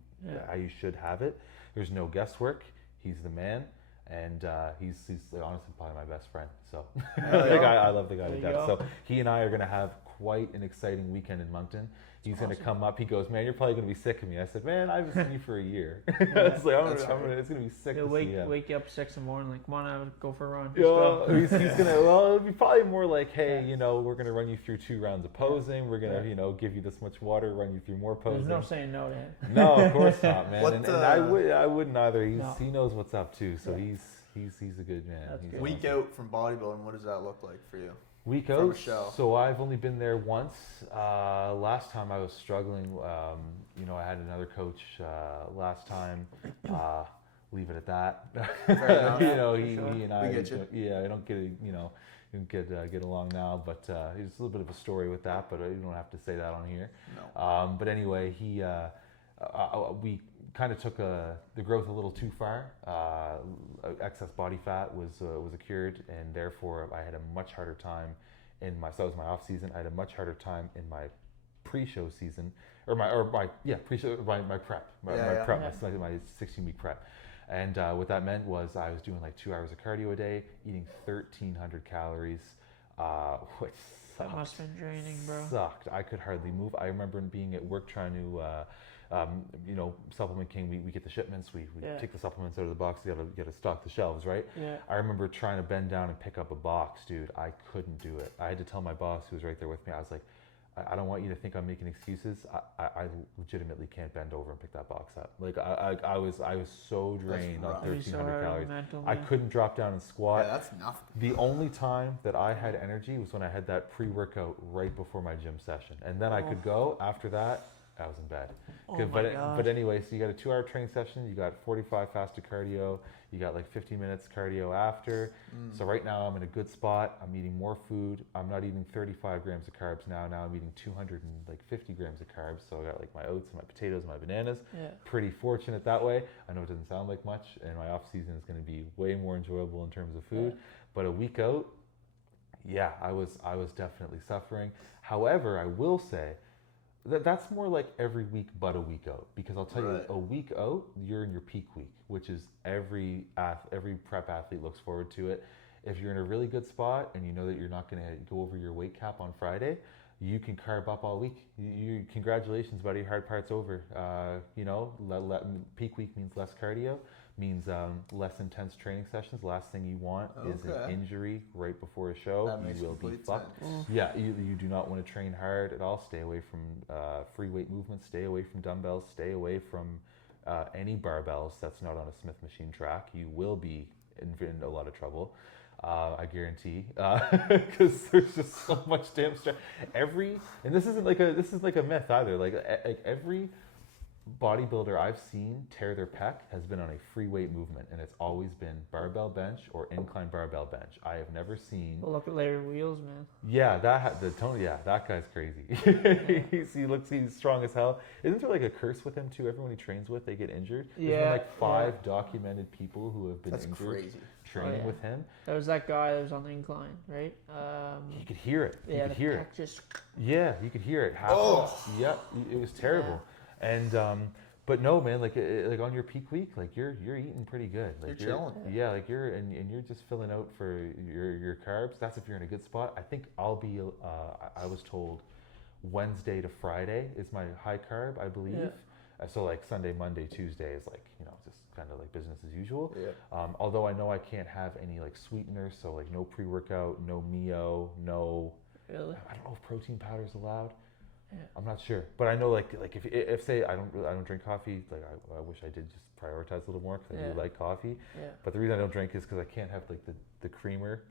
should have it. There's no guesswork. He's the man, and he's honestly probably my best friend. So I love the guy to death. So he and I are gonna have quite an exciting weekend in Moncton. He's going to come up. He goes, man, you're probably going to be sick of me. I said, man, I've seen you for a year. It's like, it's going to be sick to see him. Wake you up 6 in the morning, like, come on, I'll go for a run. He's going to, it'll be probably more like, hey, we're going to run you through 2 rounds of posing. We're going to, give you this much water, run you through more posing. There's no saying no to him. No, of course not, man. And I wouldn't either. He knows what's up too. So he's a good man. He's Week out from bodybuilding, what does that look like for you? Week out, so I've only been there once. Last time I was struggling. I had another coach last time. Leave it at that. Fair enough. He and I. I don't get along now, but there's a little bit of a story with that. But you don't have to say that on here. No. But anyway, we kind of took the growth a little too far. Excess body fat was accrued, and therefore I had a much harder time that was my off season. I had a much harder time in my pre-show season, my prep, my 16-week prep. And what that meant was I was doing like 2 hours of cardio a day, eating 1,300 calories, which sucked. That must have been draining, bro. Sucked. I could hardly move. I remember being at work trying to Supplement King, we get the shipments, we take the supplements out of the box, you gotta stock the shelves, right? Yeah. I remember trying to bend down and pick up a box, dude. I couldn't do it. I had to tell my boss, who was right there with me, I was like, I don't want you to think I'm making excuses. I legitimately can't bend over and pick that box up. Like I was so drained on 1,300 calories. I couldn't drop down and squat. Yeah, that's nothing. The only time that I had energy was when I had that pre-workout right before my gym session, and then I could go. After that, I was in bed. But anyway, so you got a 2-hour training session, you got 45 fasted cardio, you got like 50 minutes cardio after. So right now I'm in a good spot. I'm eating more food. I'm not eating 35 grams of carbs now. Now I'm eating 250 grams of carbs. So I got like my oats and my potatoes and my bananas. Yeah. Pretty fortunate that way. I know it doesn't sound like much, and my off season is going to be way more enjoyable in terms of food. Yeah. But a week out, I was definitely suffering. However, I will say, that's more like every week but a week out, because I'll tell you, a week out, you're in your peak week, which is every prep athlete looks forward to it. If you're in a really good spot and you know that you're not going to go over your weight cap on Friday, you can carb up all week. Congratulations, buddy, hard part's over. Peak week means less cardio, means less intense training sessions. Last thing you want is an injury right before a show. You will be fucked. Yeah, you do not want to train hard at all. Stay away from free weight movements. Stay away from dumbbells. Stay away from any barbells that's not on a Smith machine track. You will be in a lot of trouble. I guarantee, because there's just so much damn stress. And this isn't like a myth either. Like every bodybuilder I've seen tear their pec has been on a free weight movement, and it's always been barbell bench or incline barbell bench. I have never seen. Well, look at Larry Wheels, man. Yeah, that guy's crazy. He's strong as hell. Isn't there like a curse with him too? Everyone he trains with, they get injured. There's been like 5 documented people who have been injured crazy. training with him. There was that guy that was on the incline, right? You could hear it. You could hear it. Just... Yeah, you could hear it. Yep, it was terrible. And but no, man, like on your peak week, like you're eating pretty good. Like you're chilling. Yeah, like you're just filling out for your carbs. That's if you're in a good spot. I think I'll be. I was told Wednesday to Friday is my high carb, I believe. Yeah. So like Sunday, Monday, Tuesday is like just kind of like business as usual. Yeah. Although I know I can't have any like sweeteners, so like no pre-workout, no Mio, no. Really? I don't know if protein powder is allowed. Yeah. I'm not sure, but I know like if say I don't drink coffee, like I wish I did just prioritize a little more because I do like coffee. Yeah. But the reason I don't drink is because I can't have like the creamer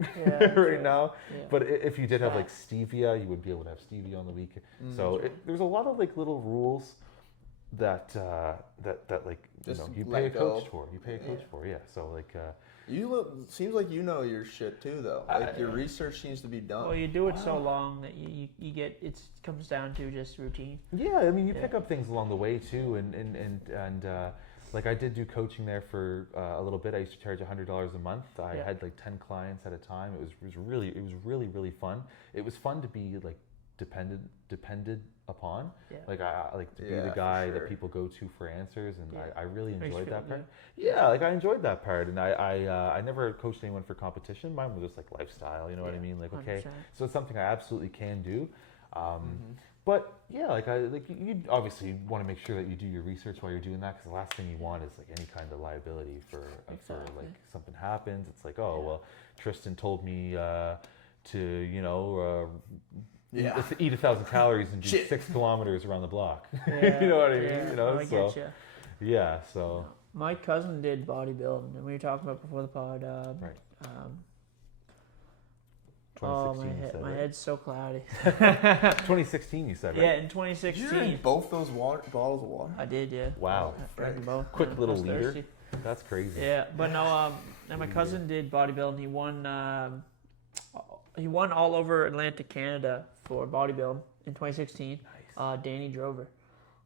right now. Yeah. But if you did have like stevia, you would be able to have stevia on the week. So there's a lot of like little rules that like just you pay a coach for. You pay a coach for. Yeah. So like. Seems like you know your shit too, though. Like your research seems to be done. Well, you do it so long that you get it comes down to just routine. Yeah, I mean you pick up things along the way too, and like I did do coaching there for a little bit. I used to charge $100 a month. I had like 10 clients at a time. It was really fun. It was fun to be like depended upon. Yeah. Like I like to be the guy that people go to for answers, and I really enjoyed that part. Yeah, like I enjoyed that part, and I never coached anyone for competition. Mine was just like lifestyle, you know what I mean? Like 100%. Okay, so it's something I absolutely can do. But yeah, like you obviously want to make sure that you do your research while you're doing that, because the last thing you want is like any kind of liability for like something happens. It's like, well, Tristan told me to eat 1,000 calories and do 6 kilometers around the block. You know what I mean? You know, I get you. Yeah, so. My cousin did bodybuilding, and we were talking about before the pod. Right. 2016, my head's so cloudy. 2016, you said, right? Yeah, in 2016. Did you drink both those bottles of water? I did, yeah. Wow. Both. Quick little leader. That's crazy. Yeah, but no, and my cousin did bodybuilding. He won all over Atlantic Canada for bodybuilding in 2016. Nice. Danny Drover.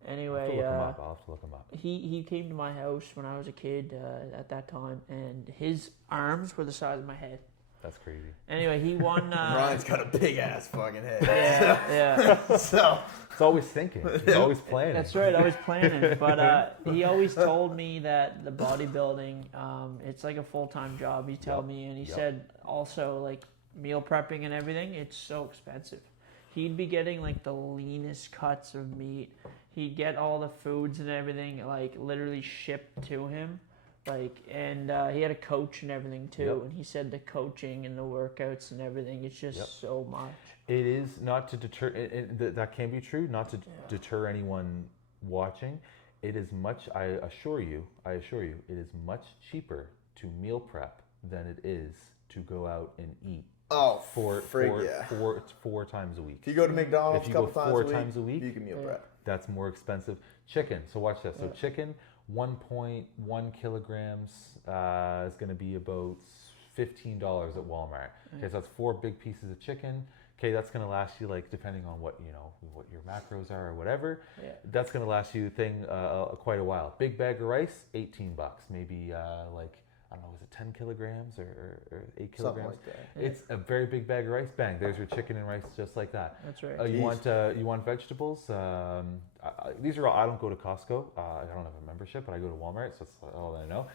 Anyway, I'll have to look him up. He came to my house when I was a kid at that time, and his arms were the size of my head. That's crazy. Anyway, he won. Ryan's got a big ass fucking head. Yeah. So it's always thinking. He's always planning. That's right, always planning. But he always told me that the bodybuilding, it's like a full-time job. He told me, and he said also like meal prepping and everything. It's so expensive. He'd be getting like the leanest cuts of meat. He'd get all the foods and everything like literally shipped to him. And he had a coach and everything too, and he said the coaching and the workouts and everything, it's just so much. It is not to deter, that can be true, not to deter anyone watching. It is much, I assure you, it is much cheaper to meal prep than it is to go out and eat. Four times a week. If you go to McDonald's if you go four times a week, you can meal prep. That's more expensive. Chicken, so watch this. So chicken, 1.1 kilograms is going to be about $15 at Walmart. Okay, so that's 4 big pieces of chicken. Okay, that's going to last you, like, depending on what your macros are or whatever. Yeah. That's going to last you quite a while. Big bag of rice, $18. Maybe I don't know, is it 10 kilograms or 8 kilograms? Something like that. It's a very big bag of rice. Bang, there's your chicken and rice just like that. That's right. You want vegetables? These are all, I don't go to Costco. I don't have a membership, but I go to Walmart, so that's all that I know.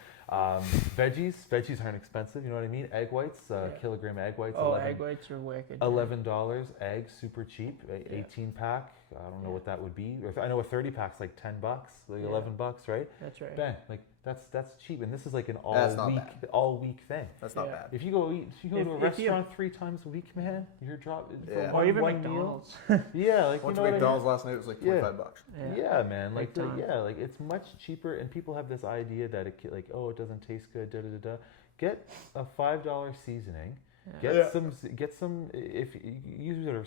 Veggies aren't expensive, you know what I mean? Egg whites, kilogram egg whites. Egg whites are wicked. $11. Eggs, super cheap. 18 pack. I don't know what that would be. I know a 30 pack's like $10, like $11, right? That's right. Bang, like that's cheap, and this is like an all week thing. That's not bad. If you go to a restaurant 3 times a week, man, you're dropping. Or even McDonald's. Yeah, like went to McDonald's last night. It was like $25. Yeah, man, like like it's much cheaper, and people have this idea that it doesn't taste good. Get a $5 seasoning. Get some. If you use whatever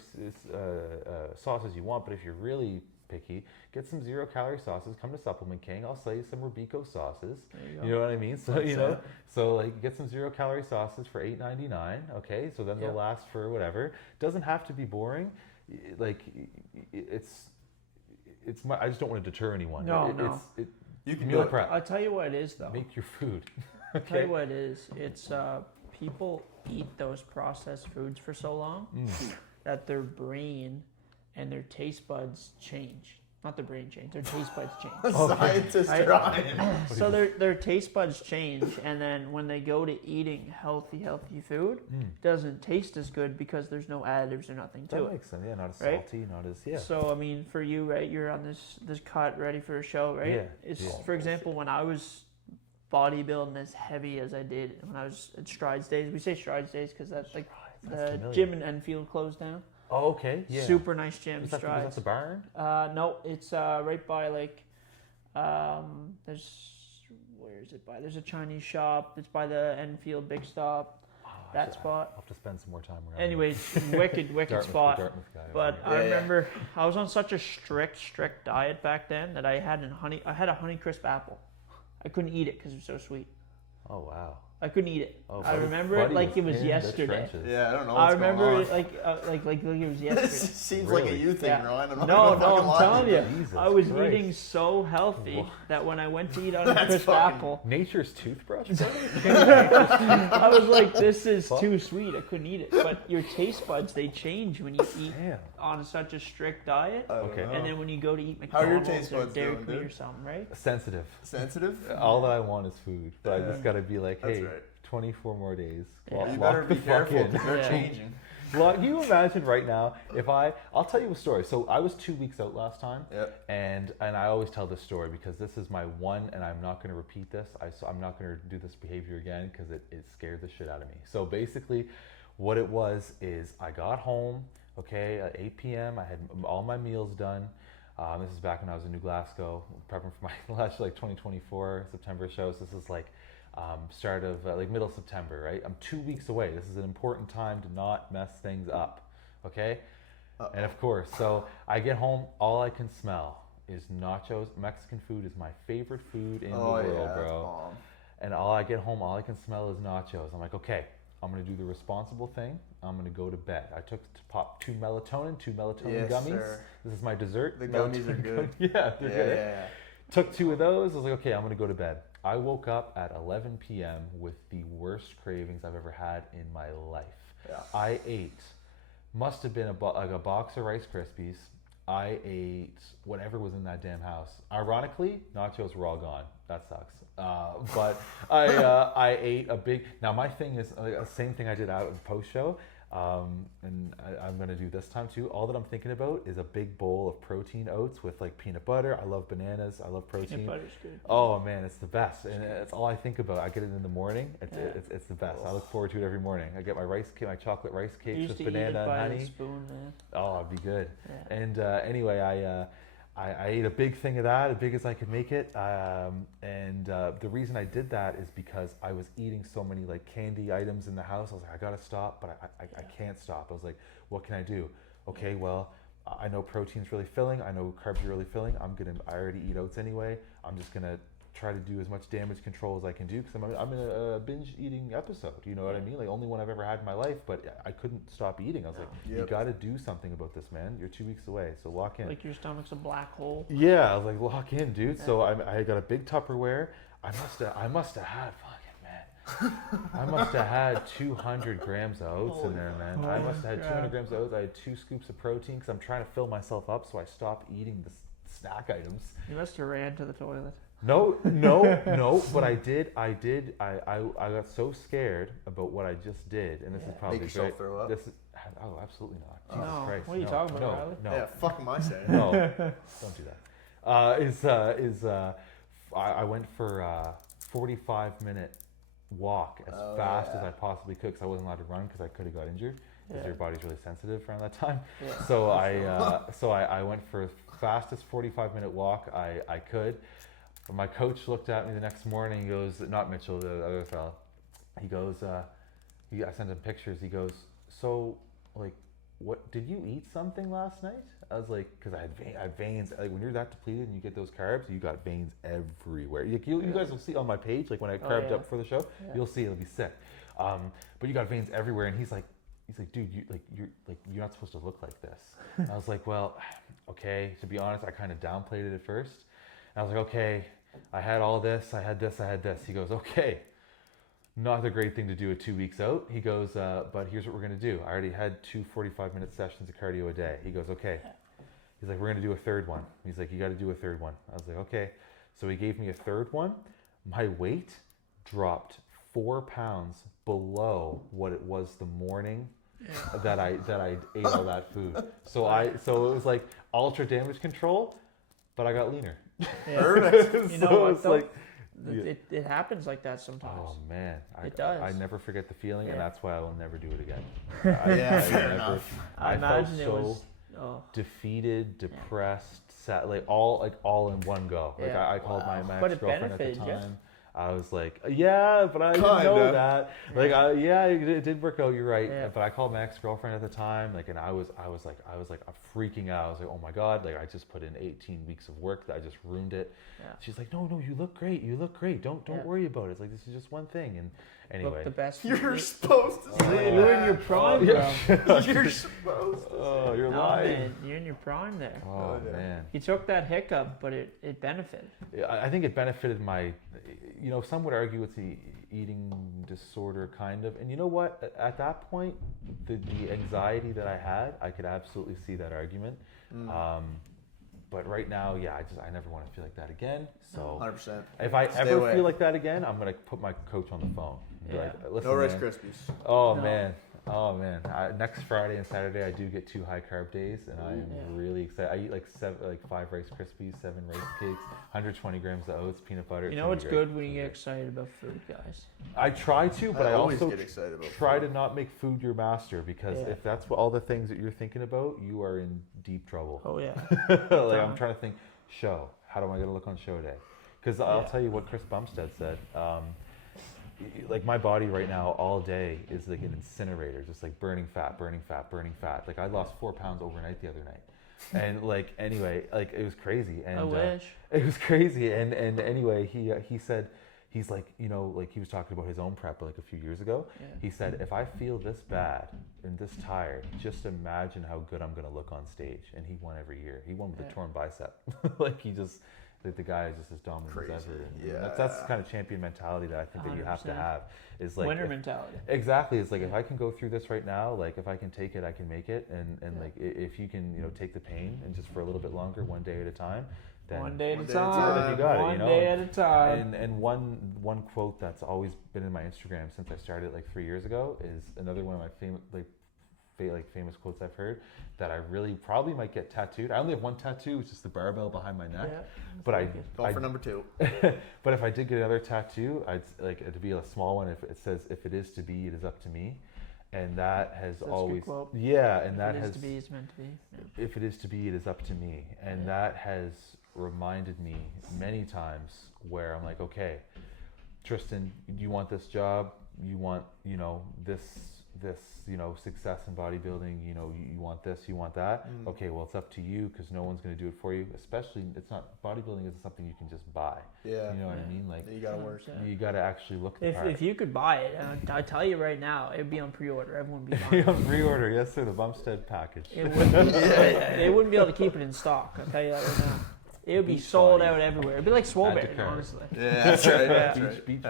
sauces you want, but if you're really picky, get some 0 calorie sauces. Come to Supplement King. I'll sell you some Robico sauces. You know what I mean? So so like get some 0 calorie sauces for $8.99. Okay, so then they'll last for whatever. Doesn't have to be boring. Like it's I just don't want to deter anyone. No. You can meal prep. I'll tell you what it is though. Make your food. I'll tell you what it is. It's people eat those processed foods for so long that their brain and their taste buds change. Not their brain change, their taste buds change. Scientist Ryan. So their taste buds change, and then when they go to eating healthy food, it doesn't taste as good because there's no additives or nothing to it. That makes sense. Yeah, not as salty, not as So I mean, for you, right? You're on this cut, ready for a show, right? Yeah. It's for example, when I was bodybuilding as heavy as I did when I was at Strides Days. We say Strides Days because that's like the gym in Enfield closed down. Oh, okay. Yeah. Super nice gym. Is that the barn? No, it's right by like where is it by? There's a Chinese shop. It's by the Enfield Big Stop. That spot. I'll have to spend some more time around. Anyways, wicked spot. But I remember I was on such a strict diet back then that I had a Honeycrisp apple. I couldn't eat it because it was so sweet. Oh wow. I couldn't eat it. Oh, I remember it like it was yesterday. Yeah, I don't know. I remember it like it was yesterday. This seems like a you thing, Ryan. I'm I'm telling you, Jesus I was Christ. eating so healthy that when I went to eat on a crisp apple, Nature's toothbrush. I was like, "This is too sweet." I couldn't eat it. But your taste buds they change when you eat on such a strict diet. Okay. And then when you go to eat How are your McDonald's taste or buds Dairy doing, Queen dude? or something, right? Sensitive. Sensitive? All that I want is food, but I just gotta be like, That's hey, right. 24 more days. You better be careful because they're changing. Well, can you imagine right now if I'll tell you a story. So I was 2 weeks out last time, and I always tell this story because this is my one, and I'm not going to repeat this. I'm not going to do this behavior again because it scared the shit out of me. So basically, what it was is I got home, okay, at 8 p.m. I had all my meals done. This is back when I was in New Glasgow, prepping for my last 2024 September show. So this is like start of like middle September, right? I'm 2 weeks away. This is an important time to not mess things up, okay? And of course, so I get home, all I can smell is nachos. Mexican food is my favorite food in the world, bro. And I get home, all I can smell is nachos. I'm like, okay, I'm gonna do the responsible thing. I'm gonna go to bed. I took to pop two melatonin gummies. Sir. This is my dessert. The gummies are good. Yeah, they're good. Yeah. Took 2 of those. I was like, okay, I'm gonna go to bed. I woke up at 11 p.m. with the worst cravings I've ever had in my life. Yeah. I ate, must have been like a box of Rice Krispies. I ate whatever was in that damn house. Ironically, nachos were all gone. That sucks. But I ate a big. Now my thing is the same thing I did out in post show. And I'm gonna do this time too. All that I'm thinking about is a big bowl of protein oats with like peanut butter. I love bananas. I love protein. Peanut butter's good. Oh man, it's the best, and it's all I think about. I get it in the morning. It's the best. I look forward to it every morning. I get my chocolate rice cakes with banana and honey. Spoon, man. Oh, it'd be good. Yeah. And anyway, I ate a big thing of that, as big as I could make it. The reason I did that is because I was eating so many like candy items in the house. I was like, I gotta stop, but I can't stop. I was like, what can I do? Okay, well, I know protein's really filling. I know carbs are really filling. I already eat oats anyway. I'm just gonna try to do as much damage control as I can do because I'm in a binge eating episode. You know what I mean? Like only one I've ever had in my life, but I couldn't stop eating. I was like, you got to do something about this, man. You're 2 weeks away, so lock in. Like your stomach's a black hole. Yeah, I was like, lock in, dude. Yeah. So I got a big Tupperware. I must have had I must have had 200 grams of oats in there, man. I must have had 200 grams of oats. I had 2 scoops of protein because I'm trying to fill myself up, so I stopped eating the snack items. You must have ran to the toilet. No. But I got so scared about what I just did, and this is probably Make yourself throw up. Absolutely not. Jesus Christ. What are you talking about, Riley? No. Yeah, fuck my side. No, don't do that. I went for a 45-minute walk as fast as I possibly could because I wasn't allowed to run because I could have got injured because your body's really sensitive around that time. Yeah. So I went for the fastest 45-minute walk I could. My coach looked at me the next morning. He goes, not Mitchell, the other fella. He goes, I sent him pictures. He goes, so like, what did you eat something last night? I was like, because I had veins. Like when you're that depleted and you get those carbs, you got veins everywhere. You guys will see on my page, like when I carved up for the show, you'll see it'll be sick. But you got veins everywhere, and he's like, dude, you're not supposed to look like this. I was like, well, okay. To be honest, I kind of downplayed it at first. And I was like, okay, I had all this, I had this, I had this. He goes, okay. Not a great thing to do at 2 weeks out. He goes, but here's what we're going to do. I already had 2 45-minute sessions of cardio a day. He goes, okay. He's like, we're going to do a third one. He's like, you got to do a third one. I was like, okay. So he gave me a third one. My weight dropped 4 pounds below what it was the morning that I ate all that food. So it was like ultra damage control, but I got leaner. Perfect. You know so what, it's like, it happens like that sometimes. Oh man, it does. I never forget the feeling, and that's why I will never do it again. Fair enough. I imagine felt so defeated, depressed, sad, like all in one go. Like I called my ex-girlfriend at the time. I was like, yeah, but I didn't know that. Like, it did work out. You're right. Yeah. But I called my ex-girlfriend at the time, like, and I was like, I'm freaking out. I was like, oh my god, like I just put in 18 weeks of work that I just ruined it. Yeah. She's like, no, you look great. You look great. Don't worry about it. It's like this is just one thing. And anyway, look the best. You're supposed to say you're in your prime, bro. You're supposed to. Oh, you're lying. Man, you're in your prime there. Oh man. You took that hiccup, but it benefited. I think it benefited my. Some would argue it's the eating disorder kind of, and you know what? At that point, the anxiety that I had, I could absolutely see that argument. But right now, I never want to feel like that again. So 100%. If I ever feel like that again, I'm gonna put my coach on the phone. Like, listen, no Rice Krispies. Oh man. Next Friday and Saturday I do get 2 high carb days, and I am really excited. I eat like 5 Rice Krispies, 7 rice cakes, 120 grams of oats, peanut butter. You know what's good when you get excited about food, guys? I try to, but I also get excited about try to not make food your master, because if that's what all the things that you're thinking about, you are in deep trouble. Oh yeah. Like I'm trying to think, how am I going to look on show day? Because I'll tell you what Chris Bumstead said. Like my body right now all day is like an incinerator, just like burning fat. Like I lost 4 pounds overnight the other night, and like anyway, like it was crazy. And I wish it was crazy. And anyway, he said, he's like, like he was talking about his own prep like a few years ago. Yeah. He said, if I feel this bad and this tired, just imagine how good I'm gonna look on stage. And he won every year. He won with a torn bicep. Like he just. The guy is just as dominant as ever. And that's the kind of champion mentality that I think that you have to have. Is like winner mentality. Exactly. It's like if I can go through this right now, like if I can take it, I can make it. And like if you can, take the pain and just for a little bit longer, one day at a time. Then one day at a time. Then you got one day at a time. And one quote that's always been in my Instagram since I started like 3 years ago is another one of my famous quotes I've heard that I really probably might get tattooed. I only have one tattoo, which is the barbell behind my neck. Yeah, but I go for number 2. But if I did get another tattoo, I'd like it to be a small one. If it says, "If it is to be, it is up to me," and that has always, and that has. If it is to be, it's meant to be. Yeah. If it is to be, it is up to me, and that has reminded me many times where I'm like, okay, Tristan, you want this job? You want this success in bodybuilding, you want this, you want that. Okay, well, it's up to you, because no one's going to do it for you. Especially, it's not, bodybuilding isn't something you can just buy. Yeah. You know what I mean? Like, you got to work. You got to actually look the part. If you could buy it, I tell you right now, it'd be on pre-order. Everyone would be buying it. On pre-order, yes sir, the Bumstead package. They wouldn't be able to keep it in stock, I'll tell you that right now. It would be sold out everywhere. It'd be like Swoleberry, honestly. Yeah, that's right. Beach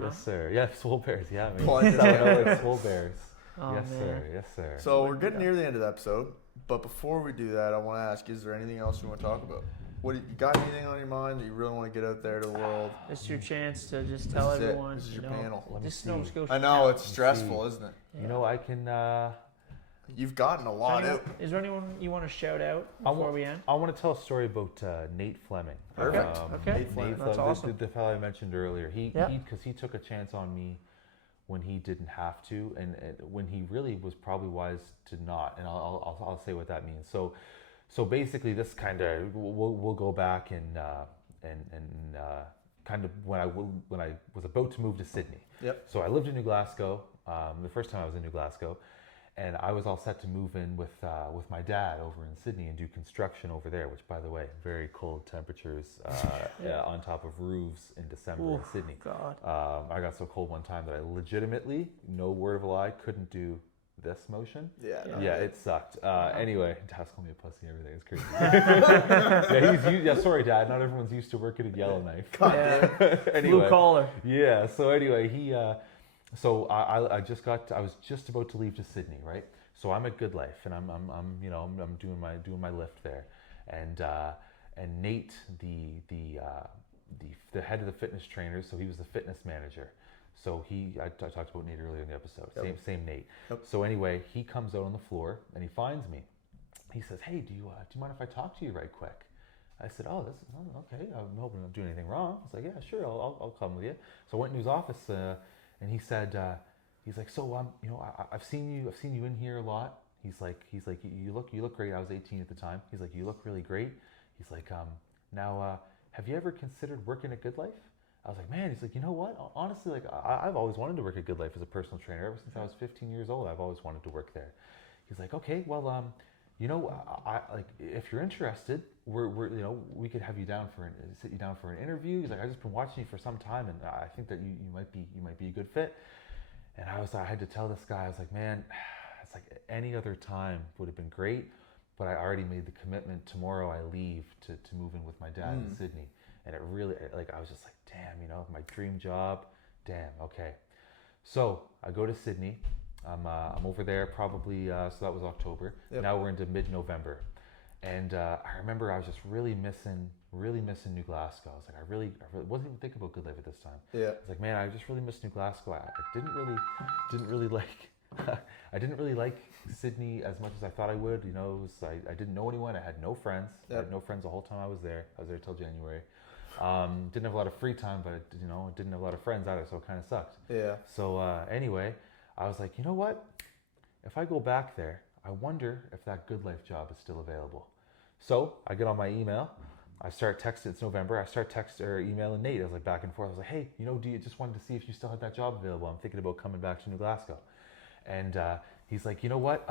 Yes, sir. Yeah, swole bears. Yeah, man. Swole bears. Oh, yes, man. Sir. Yes, sir. So we're getting near the end of the episode, but before we do that, I want to ask: is there anything else you want to talk about? You got anything on your mind that you really want to get out there to the world? It's your chance to just tell everyone. This is your panel. Just Nova Scotia. I know it's stressful, isn't it? Yeah. I can. You've gotten a lot out. Is there anyone you want to shout out before we end? I want to tell a story about Nate Fleming. Perfect. Okay. Nate Fleming, that's awesome. The fellow I mentioned earlier. Because he took a chance on me when he didn't have to, and when he really was probably wise to not. And I'll say what that means. So basically, this kind of we'll go back and kind of when I was about to move to Sydney. Yep. So I lived in New Glasgow. The first time I was in New Glasgow. And I was all set to move in with my dad over in Sydney and do construction over there, which, by the way, very cold temperatures on top of roofs in December in Sydney. God. I got so cold one time that I legitimately, no word of a lie, couldn't do this motion. Yeah, it sucked. Anyway, Dad's calling me a pussy and everything. It's crazy. Sorry, Dad. Not everyone's used to working at Yellowknife. Anyway, blue collar. Yeah. So anyway, So I was just about to leave to Sydney, right? So I'm at Good Life, and I'm doing my lift there, and Nate, the head of the fitness trainers, so he was the fitness manager. So I talked about Nate earlier in the episode. Yep. Same Nate. Yep. So anyway, he comes out on the floor and he finds me. He says, "Hey, do you mind if I talk to you right quick?" I said, okay. I'm hoping I'm not doing anything wrong. I was like, "Yeah, sure. I'll come with you." So I went in his office. And he said, he's like, "So I've seen you in here a lot." He's like, you look great. I was 18 at the time. He's like, "You look really great." He's like, now, have you ever considered working at Good Life?" I was like, "Man," he's like, "You know what? Honestly, like I've always wanted to work at Good Life as a personal trainer. Ever since I was 15 years old, I've always wanted to work there." He's like, "Okay, well, I like if you're interested, we could have you sit you down for an interview." He's like, "I've just been watching you for some time, and I think that you might be a good fit." And I had to tell this guy, I was like, "Man, it's like any other time would have been great, but I already made the commitment. Tomorrow I leave to move in with my dad in Sydney." And it really, I was just like, damn, my dream job, damn, okay. So I go to Sydney. I'm over there probably, so that was October. Yep. Now we're into mid-November. And I remember I was just really missing New Glasgow. I was like, I really wasn't even thinking about Good Life at this time. Yeah. I was like, man, I just really miss New Glasgow. I didn't really like, I didn't really like Sydney as much as I thought I would. I didn't know anyone. I had no friends. Yep. I had no friends the whole time I was there. I was there till January. Didn't have a lot of free time, but didn't have a lot of friends either, so it kind of sucked. Yeah. So anyway, I was like, you know what? If I go back there, I wonder if that Good Life job is still available. So I get on my email. I start texting. It's November. I start emailing Nate. I was like back and forth. I was like, "Hey, do you just wanted to see if you still had that job available? I'm thinking about coming back to New Glasgow." And he's like, "You know what?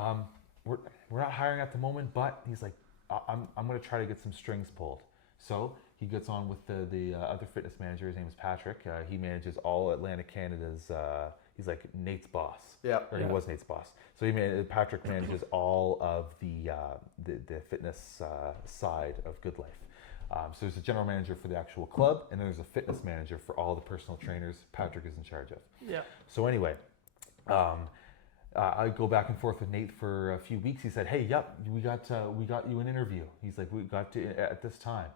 We're not hiring at the moment, but," he's like, I'm going to try to get some strings pulled." So he gets on with the other fitness manager. His name is Patrick. He manages all Atlantic Canada's. He's like Nate's boss. Yeah. Or he was Nate's boss. So Patrick manages all of the fitness side of Good Life. So there's a general manager for the actual club, and then there's a fitness manager for all the personal trainers Patrick is in charge of. Yeah. So anyway, I go back and forth with Nate for a few weeks. He said, "Hey, yep, we got you an interview." He's like, "We got to at this time."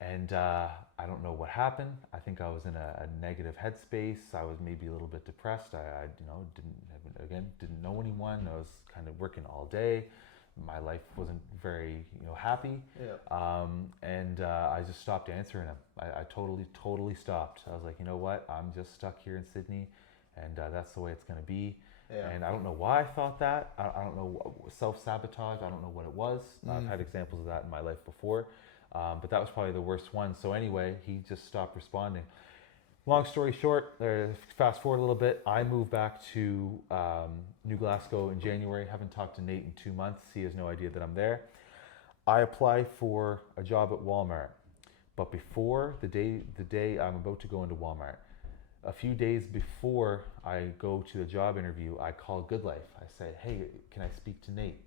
And I don't know what happened. I think I was in a negative headspace. I was maybe a little bit depressed. I didn't know anyone. I was kind of working all day. My life wasn't very happy. Yeah. And I just stopped answering him. I totally stopped. I was like, you know what? I'm just stuck here in Sydney, and that's the way it's going to be. Yeah. And I don't know why I thought that. I don't know, self-sabotage. I don't know what it was. I've had examples of that in my life before. But that was probably the worst one. So anyway, he just stopped responding. Long story short, fast forward a little bit, I moved back to New Glasgow in January. Haven't talked to Nate in 2 months. He has no idea that I'm there. I apply for a job at Walmart. But before the day I'm about to go into Walmart, a few days before I go to the job interview, I call Good Life. I say, "Hey, can I speak to Nate?"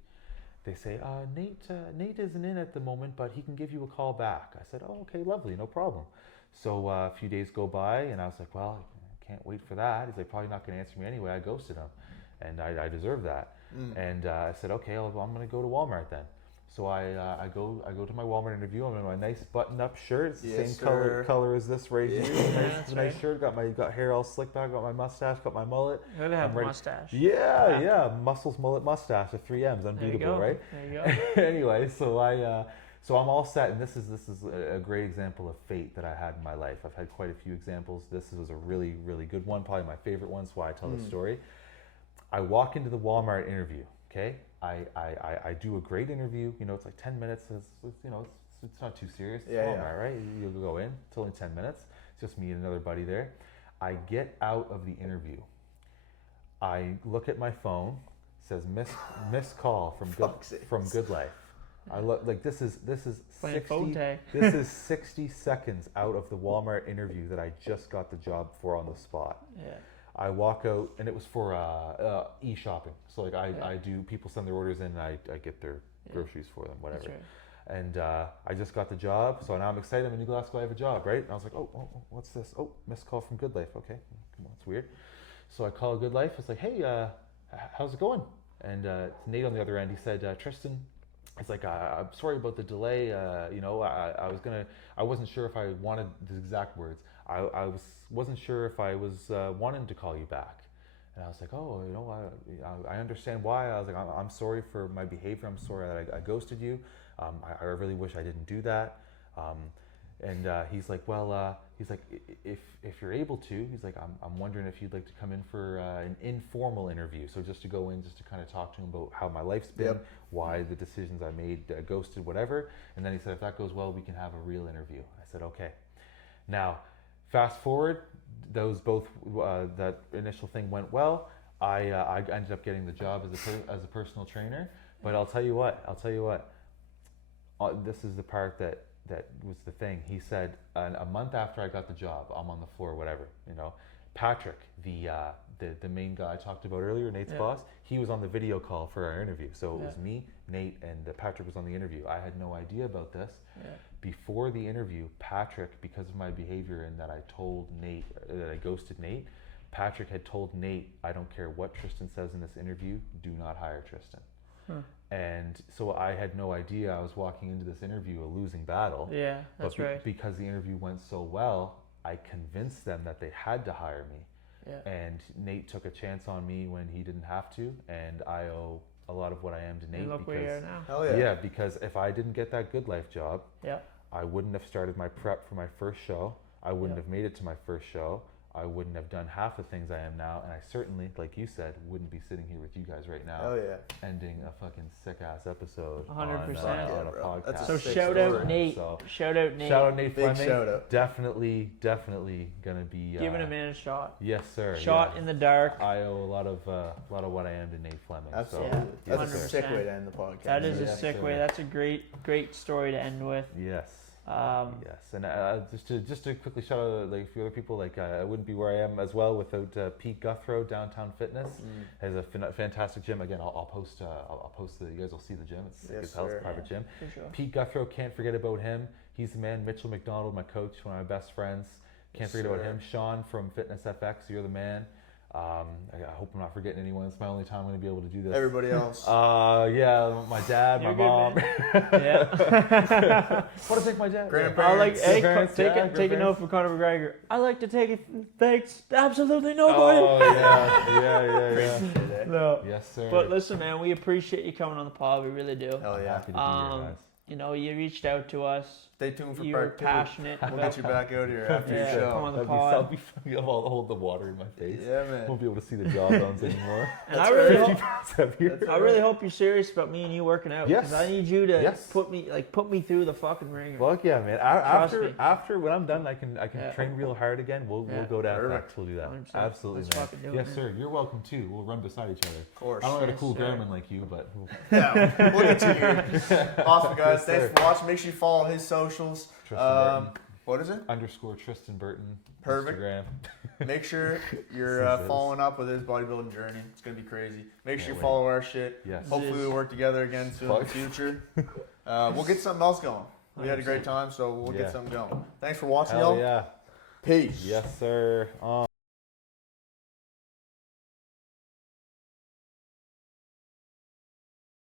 They say, Nate isn't in at the moment, but he can give you a call back. I said, "Oh, okay, lovely, no problem." So a few days go by, and I was like, well, I can't wait for that. He's like, probably not going to answer me anyway. I ghosted him, and I deserve that. And I said, okay, I'm going to go to Walmart then. So I go to my Walmart interview. I'm in my nice button-up shirt. It's the same color as this right here. Nice shirt. Got hair all slicked back. Got my mustache. Got my mullet. You gotta have a mustache. Yeah. Muscles, mullet, mustache. The 3 M's. Unbeatable, right? There you go. Anyway, so I'm all set, and this is a great example of fate that I had in my life. I've had quite a few examples. This was a really, really good one. Probably my favorite one. That's why I tell this story. I walk into the Walmart interview. Okay. I do a great interview. It's like 10 minutes. It's not too serious. It's Walmart, right? You'll go in. It's only 10 minutes. It's just me and another buddy there. I get out of the interview. I look at my phone. says missed call from Good Life. I look like this is 60 seconds out of the Walmart interview that I just got the job for on the spot. Yeah. I walk out, and it was for e-shopping. So like I do, people send their orders in, and I get their groceries for them, whatever. That's right. And I just got the job, so now I'm excited. I'm in New Glasgow, I have a job, right? And I was like, oh, what's this? Oh, missed call from Good Life. Okay, come on, it's weird. So I call Good Life. It's like, hey, how's it going? And it's Nate on the other end. He said, Tristan, it's like, I'm sorry about the delay. I wasn't sure if I wanted the exact words. I wasn't sure if I was wanting to call you back. And I was like, oh, I understand why. I was like, I'm sorry for my behavior. I'm sorry that I ghosted you. I really wish I didn't do that. And he's like, well, he's like, if you're able to, he's like, I'm wondering if you'd like to come in for an informal interview. So just to go in, just to kind of talk to him about how my life's been, why the decisions I made, ghosted, whatever. And then he said, if that goes well, we can have a real interview. I said, okay. Now, fast forward, those both, that initial thing went well. I ended up getting the job as a personal trainer. But I'll tell you what, this is the part that was the thing. He said, a month after I got the job, I'm on the floor, whatever, Patrick, the main guy I talked about earlier, Nate's boss, he was on the video call for our interview. So it was me, Nate, and Patrick was on the interview. I had no idea about this. Before the interview, Patrick, because of my behavior and that I told Nate, that I ghosted Nate, Patrick had told Nate, I don't care what Tristan says in this interview, do not hire Tristan. And so I had no idea I was walking into this interview a losing battle. Yeah, that's right. Because the interview went so well, I convinced them that they had to hire me. Yeah. And Nate took a chance on me when he didn't have to, and I owe a lot of what I am to Nate. And look where you are now. Hell yeah. Yeah, because if I didn't get that Good Life job, I wouldn't have started my prep for my first show. I wouldn't have made it to my first show. I wouldn't have done half the things I am now, and I certainly, like you said, wouldn't be sitting here with you guys right now. Oh yeah, ending a fucking sick ass episode 100% on a podcast. So shout out Nate. Shout out Nate. Shout out Nate Big Fleming. shout out. Definitely gonna be giving a man a shot. Yes, sir. Shot in the dark. I owe a lot of what I am to Nate Fleming. Absolutely. So, That's a sick way to end the podcast. That is a sick way. That's a great story to end with. Yes. Yes, and just to quickly shout out like a few other people, like I wouldn't be where I am as well without Pete Guthrow, Downtown Fitness. Has a fantastic gym. Again, I'll post you guys will see the gym. It's a private gym. Sure. Pete Guthrow, can't forget about him. He's the man. Mitchell McDonald, my coach, one of my best friends. Can't forget about him. Sean from Fitness FX, you're the man. I hope I'm not forgetting anyone. It's my only time I'm going to be able to do this. Everybody else. Yeah, my dad, my mom. Yeah. What to take my dad? Grandparents. Take a note from Conor McGregor. I like to take it. Thanks. Absolutely nobody. Oh yeah. No. Yes, sir. But listen, man, we appreciate you coming on the pod. We really do. Hell yeah. Happy to be here, guys. You reached out to us. Stay tuned for you were part 2. passionate. We'll get you back out here after your show. Come on the That'd pod. be funny. I'll hold the water in my face. Yeah, man. Won't be able to see the jawbones anymore. And I really hope you're serious about me and you working out. Yes. Because I need you to put me through the fucking ringer. Fuck yeah, man. After when I'm done, I can train real hard again. We'll go down. We'll do that. 100%. Absolutely, Let's man. fucking do it, Yes, man. sir. You're welcome too. We'll run beside each other. Of course. I don't got a Yes, cool sir. Garmin like you, but Yeah, we'll get you here. Awesome, guys. Yes, Thanks sir. for watching. Make sure you follow his socials. Tristan Burton. What is it? _ Tristan Burton. Perfect. Instagram. Make sure you're following up with his bodybuilding journey. It's going to be crazy. Make sure you wait. follow our shit. Yes. Hopefully we work together again soon in the future. We'll get something else going. We had a great time, so we'll get something going. Thanks for watching, Hell y'all. yeah. Peace. Yes, sir.